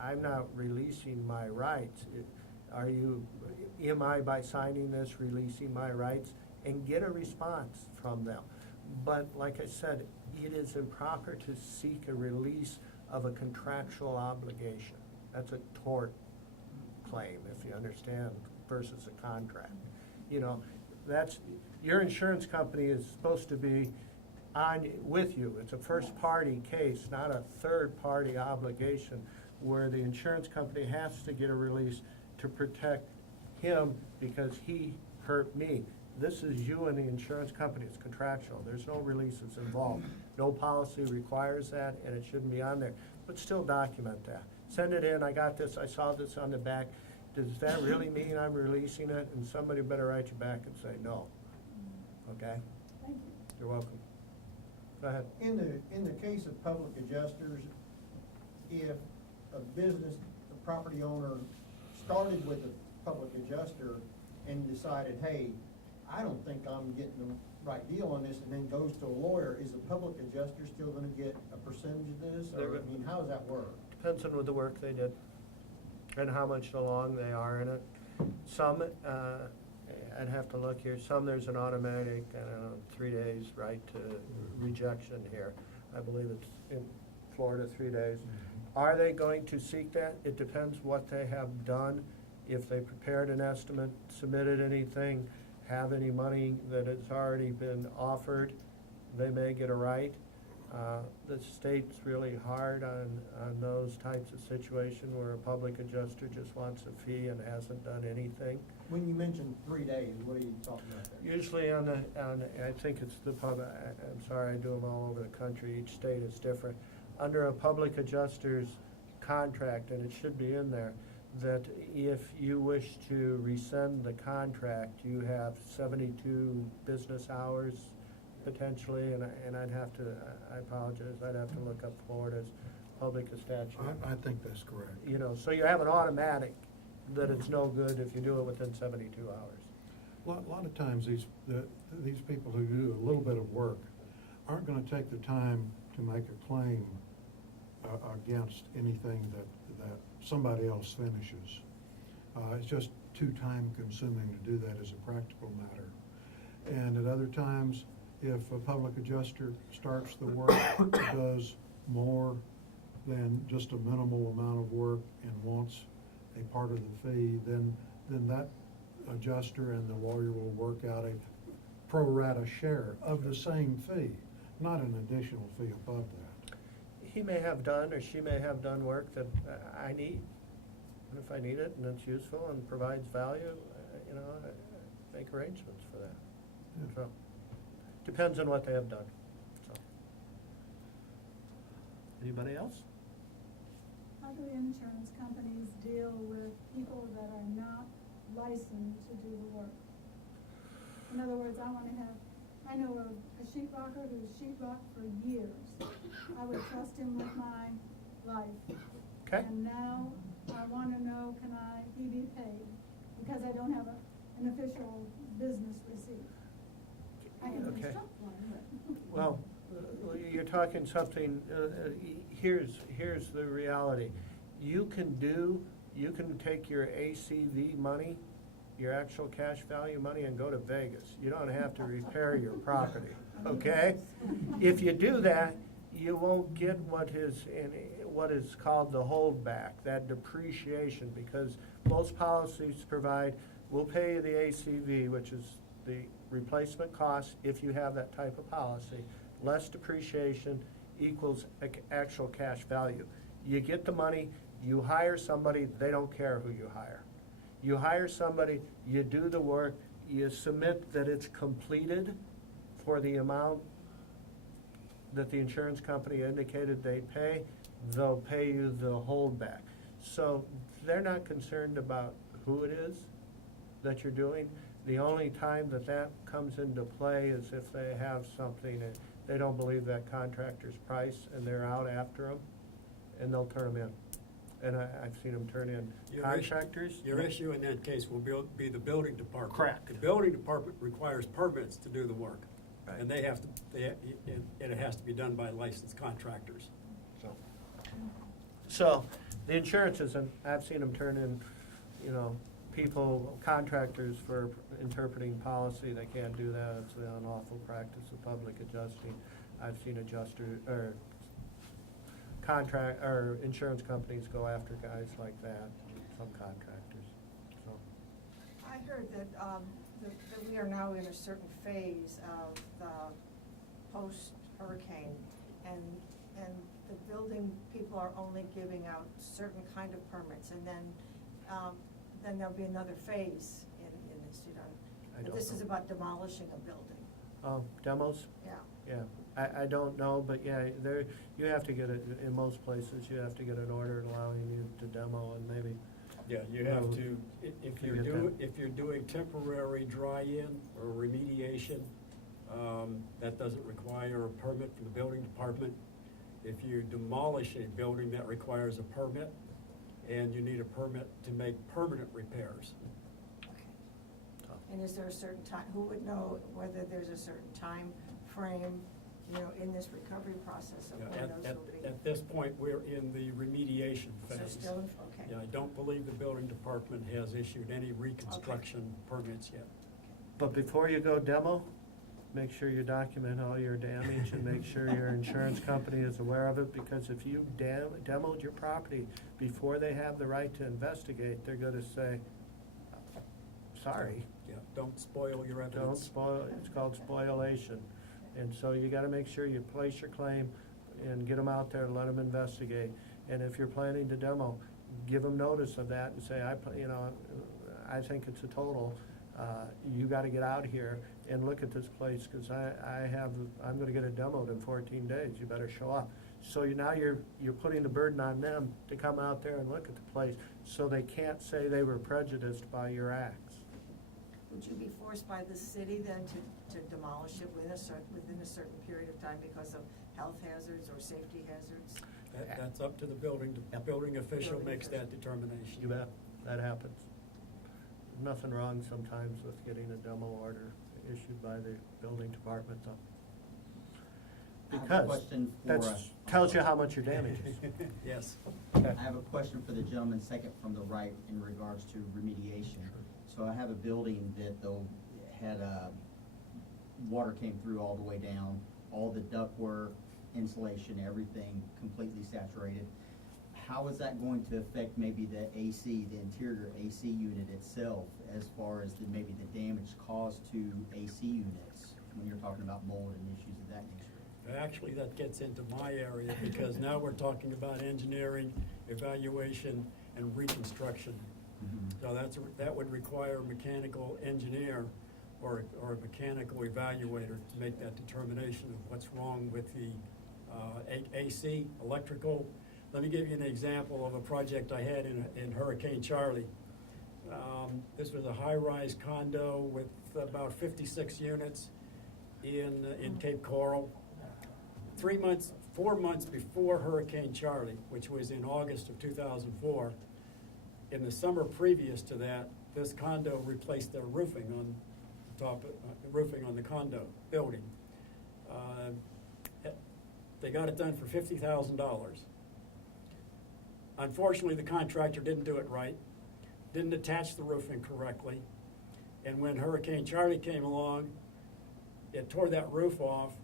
I'm not releasing my rights. Am I, by signing this, releasing my rights? And get a response from them. But like I said, it is improper to seek a release of a contractual obligation. That's a tort claim, if you understand, versus a contract. That's, your insurance company is supposed to be with you. It's a first-party case, not a third-party obligation where the insurance company has to get a release to protect him because he hurt me. This is you and the insurance company. It's contractual. There's no releases involved. No policy requires that, and it shouldn't be on there. But still document that. Send it in. I got this. I saw this on the back. Does that really mean I'm releasing it? And somebody better write you back and say no. Okay? Thank you. You're welcome. Go ahead. In the case of public adjusters, if a business, a property owner started with a public adjuster and decided, hey, I don't think I'm getting the right deal on this, and then goes to a lawyer, is the public adjuster still gonna get a percentage of this? Or, how does that work? Depends on the work they did and how much along they are in it. Some, I'd have to look here, some there's an automatic, I don't know, 3 days right to rejection here. I believe it's in Florida, 3 days. Are they going to seek that? It depends what they have done. If they prepared an estimate, submitted anything, have any money that has already been offered, they may get a right. The state's really hard on those types of situations where a public adjuster just wants a fee and hasn't done anything. When you mentioned 3 days, what are you talking about there? Usually I think it's the I'm sorry, I do them all over the country, each state is different. Under a public adjuster's contract, and it should be in there, that if you wish to rescind the contract, you have 72 business hours potentially, and I'd have to, I apologize, I'd have to look up Florida's public statute. I think that's correct. You know, so you have an automatic that it's no good if you do it within 72 hours. A lot of times, these people who do a little bit of work aren't gonna take the time to make a claim against anything that somebody else finishes. It's just too time consuming to do that as a practical matter. And at other times, if a public adjuster starts the work, does more than just a minimal amount of work and wants a part of the fee, then that adjuster and the lawyer will work out a pro rata share of the same fee, not an additional fee above that. He may have done, or she may have done work that I need. And if I need it and it's useful and provides value, you know, I make arrangements for that. Yeah. So, depends on what they have done, so. Anybody else? How do insurance companies deal with people that are not licensed to do the work? In other words, I know a sheetrocker who's sheetrocked for years. I would trust him with my life. Okay. And now I want to know, can he be paid? Because I don't have an official business receipt. I can Okay. construct one, but. Well, you're talking something, here's the reality. You can take your ACV money, your actual cash value money, and go to Vegas. You don't have to repair your property, okay? If you do that, you won't get what is called the holdback, that depreciation, because most policies provide, we'll pay you the ACV, which is the replacement cost if you have that type of policy, less depreciation equals actual cash value. You get the money, you hire somebody, they don't care who you hire. You hire somebody, you do the work, you submit that it's completed for the amount that the insurance company indicated they pay, they'll pay you the holdback. So they're not concerned about who it is that you're doing. The only time that comes into play is if they have something and they don't believe that contractor's price and they're out after them, and they'll turn them in. And I've seen them turn in contractors. Your issue in that case will be the building department. Correct. The building department requires permits to do the work. Right. And it has to be done by licensed contractors. So the insurance isn't, I've seen them turn in, contractors for interpreting policy. They can't do that. It's an unlawful practice of public adjusting. I've seen insurance companies go after guys like that, some contractors, so. I heard that we are now in a certain phase of the post-hurricane, and the building people are only giving out certain kind of permits, and then there'll be another phase in this, I don't This is know. about demolishing a building. Oh, demos? Yeah. Yeah, I don't know, but yeah, you have to get it, in most places, you have to get an order allowing you to demo, and maybe. Yeah, you have to, If you get if you're doing temporary dry-in or remediation, that doesn't require a permit from the building department. If you demolish a building, that requires a permit, and you need a permit to make permanent repairs. And is there a certain time, who would know whether there's a certain time frame, in this recovery process of when those will be? At this point, we're in the remediation So phase. still, okay. Yeah, I don't believe the building department has issued any reconstruction permits yet. But before you go demo, make sure you document all your damage and make sure your insurance company is aware of it, because if you demoed your property before they have the right to investigate, they're gonna say, sorry, Yeah, don't spoil your don't evidence. spoil, it's called spoliation. And so you gotta make sure you place your claim and get them out there and let them investigate. And if you're planning to demo, give them notice of that and say, I think it's a total, you gotta get out here and look at this place, cause I'm gonna get it demoed in 14 days, you better show up. So now you're putting the burden on them to come out there and look at the place, so they can't say they were prejudiced by your acts. Would you be forced by the city then to demolish it within a certain period of time because of health hazards or safety hazards? That's up to the building official Building makes that official. determination. You bet, that happens. Nothing wrong sometimes with getting a demo order issued by the building department, though. I have a Because question for, that tells you how much your damage is. Yes. I have a question for the gentleman second from the right in regards to remediation. So I have a building that though had water came through all the way down, all the ductwork, insulation, everything completely saturated. How is that going to affect maybe the AC, the interior AC unit itself, as far as maybe the damage caused to AC units when you're talking about mold and issues of that nature? Actually, that gets into my area, because now we're talking about engineering, evaluation, and reconstruction. So that would require a mechanical engineer or a mechanical evaluator to make that determination of what's wrong with the AC, electrical. Let me give you an example of a project I had in Hurricane Charlie. This was a high-rise condo with about 56 units in Cape Coral. 4 months before Hurricane Charlie, which was in August of 2004, in the summer previous to that, this condo replaced their roofing on the condo building. They got it done for $50,000. Unfortunately, the contractor didn't do it right, didn't attach the roofing correctly, and when Hurricane Charlie came along, it tore that roof off,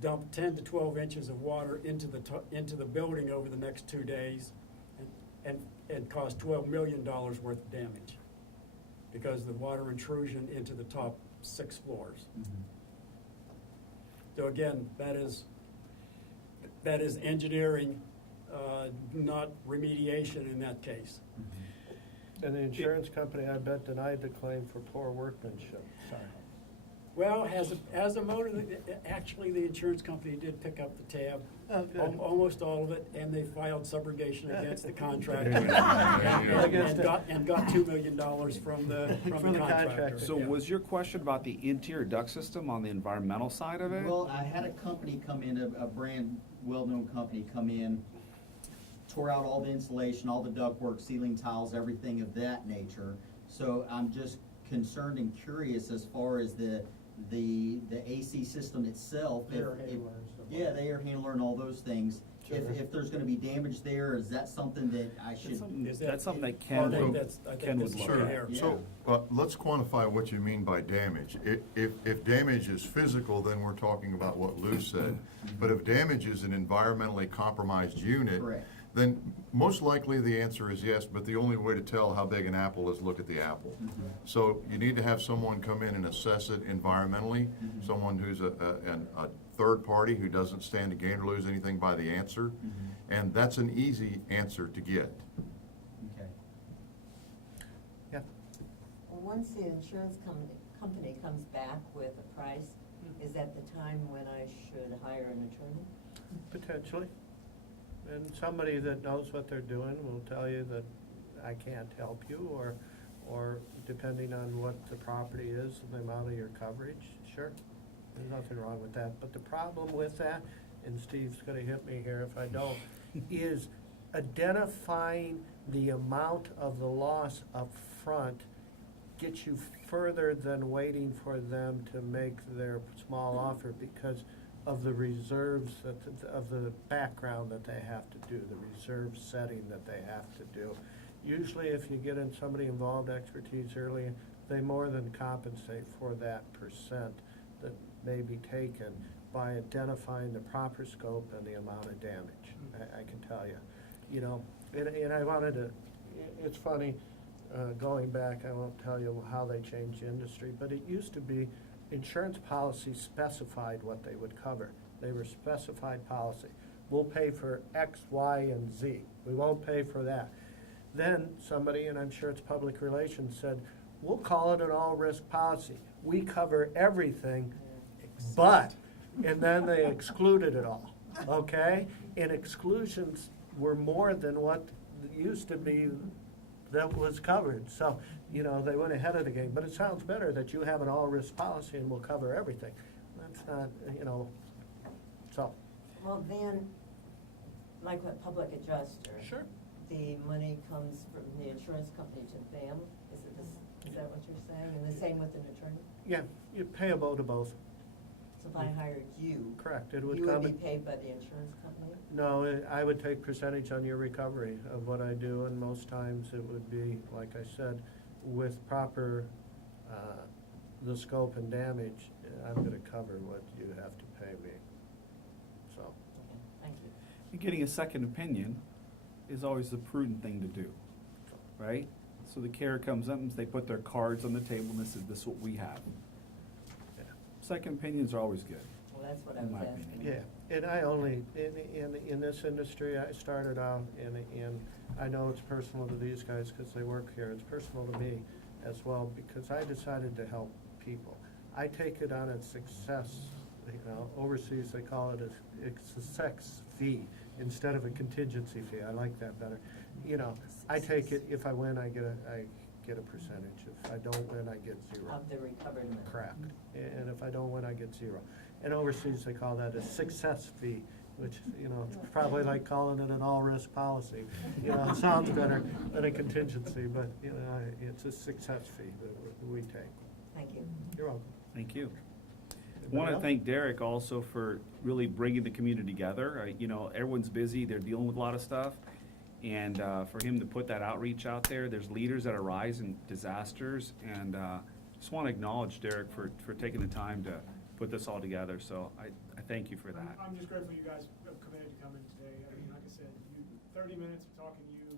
dumped 10 to 12 inches of water into the building over the next 2 days, and caused $12 million worth of damage because of the water intrusion into the top 6 floors. So again, that is engineering, not remediation in that case. And the insurance company, I bet, denied the claim for poor workmanship. Sorry. Well, as a motive, actually, the insurance company did pick up the tab, Oh, good. almost all of it, and they filed subrogation against the contractor. and got $2 million from the contractor. So Yeah. was your question about the interior duct system on the environmental side of it? Well, I had a company come in, a brand well-known company come in, tore out all the insulation, all the ductwork, ceiling tiles, everything of that nature. So I'm just concerned and curious as far as the AC system itself. The air handler and stuff like Yeah, that. the air handler and all those things. Sure. If there's gonna be damage there, is that something that I should? That's something that I Ken think would, that's Ken would the look Sure. at. air. Yeah. So, let's quantify what you mean by damage. If damage is physical, then we're talking about what Lou said. But if damage is an environmentally compromised unit, Correct. then most likely the answer is yes, but the only way to tell how big an apple is look at the apple. So you need to have someone come in and assess it environmentally, someone who's a third party who doesn't stand to gain or lose anything by the answer. And that's an easy answer to get. Okay. Yeah. Well, once the insurance company comes back with a price, is that the time when I should hire an attorney? Potentially. And somebody that knows what they're doing will tell you that I can't help you, or depending on what the property is and the amount of your coverage, sure. There's nothing wrong with that. But the problem with that, and Steve's gonna hit me here if I don't, is identifying the amount of the loss up front gets you further than waiting for them to make their small offer, because of the reserves, of the background that they have to do, the reserve setting that they have to do. Usually if you get in somebody involved expertise early, they more than compensate for that percent that may be taken by identifying the proper scope and the amount of damage. I can tell you, you know, and I wanted to, it's funny, going back, I won't tell you how they changed the industry, but it used to be insurance policies specified what they would cover. They were specified policy. We'll pay for X, Y, and Z. We won't pay for that. Then somebody, and I'm sure it's public relations, said, we'll call it an all-risk policy. We cover everything, but, and then they excluded it all, okay? And exclusions were more than what used to be that was covered. So, you know, they went ahead of the game. But it sounds better that you have an all-risk policy and we'll cover everything. That's not, you know, so. Well, then, like what public adjuster. Sure. The money comes from the insurance company to them, is that what you're saying? And the same with an attorney? Yeah, you're payable to both. So if I hired you. Correct, it would You come. would be paid by the insurance company? No, I would take percentage on your recovery of what I do, and most times it would be, like I said, with proper, the scope and damage, I'm gonna cover what you have to pay me, so. Okay, thank you. And getting a second opinion is always the prudent thing to do, right? So the carrier comes up and they put their cards on the table and this is what we have. Yeah. Second opinions are always good. Well, that's what I In was my asking. opinion. Yeah, and I only, in this industry, I started out, and I know it's personal to these guys because they work here, it's personal to me as well, because I decided to help people. I take it on its success, you know, overseas they call it a success fee instead of a contingency fee. I like that better. You know, I take it, if I win, I get a percentage. If I don't win, I get zero. Of the recovered amount. Correct. And if I don't win, I get zero. And overseas, they call that a success fee, which, you know, it's probably like calling it an all-risk policy. You know, it sounds better than a contingency, but, you know, it's a success fee that we take. Thank you. You're welcome. Thank you. I Anybody want to else? thank Derek also for really bringing the community together. You know, everyone's busy, they're dealing with a lot of stuff. And for him to put that outreach out there, there's leaders that arise in disasters. And just want to acknowledge Derek for taking the time to put this all together. So I thank you for that. I'm just grateful you guys have committed to coming today. I mean, like I said, 30 minutes of talking to you,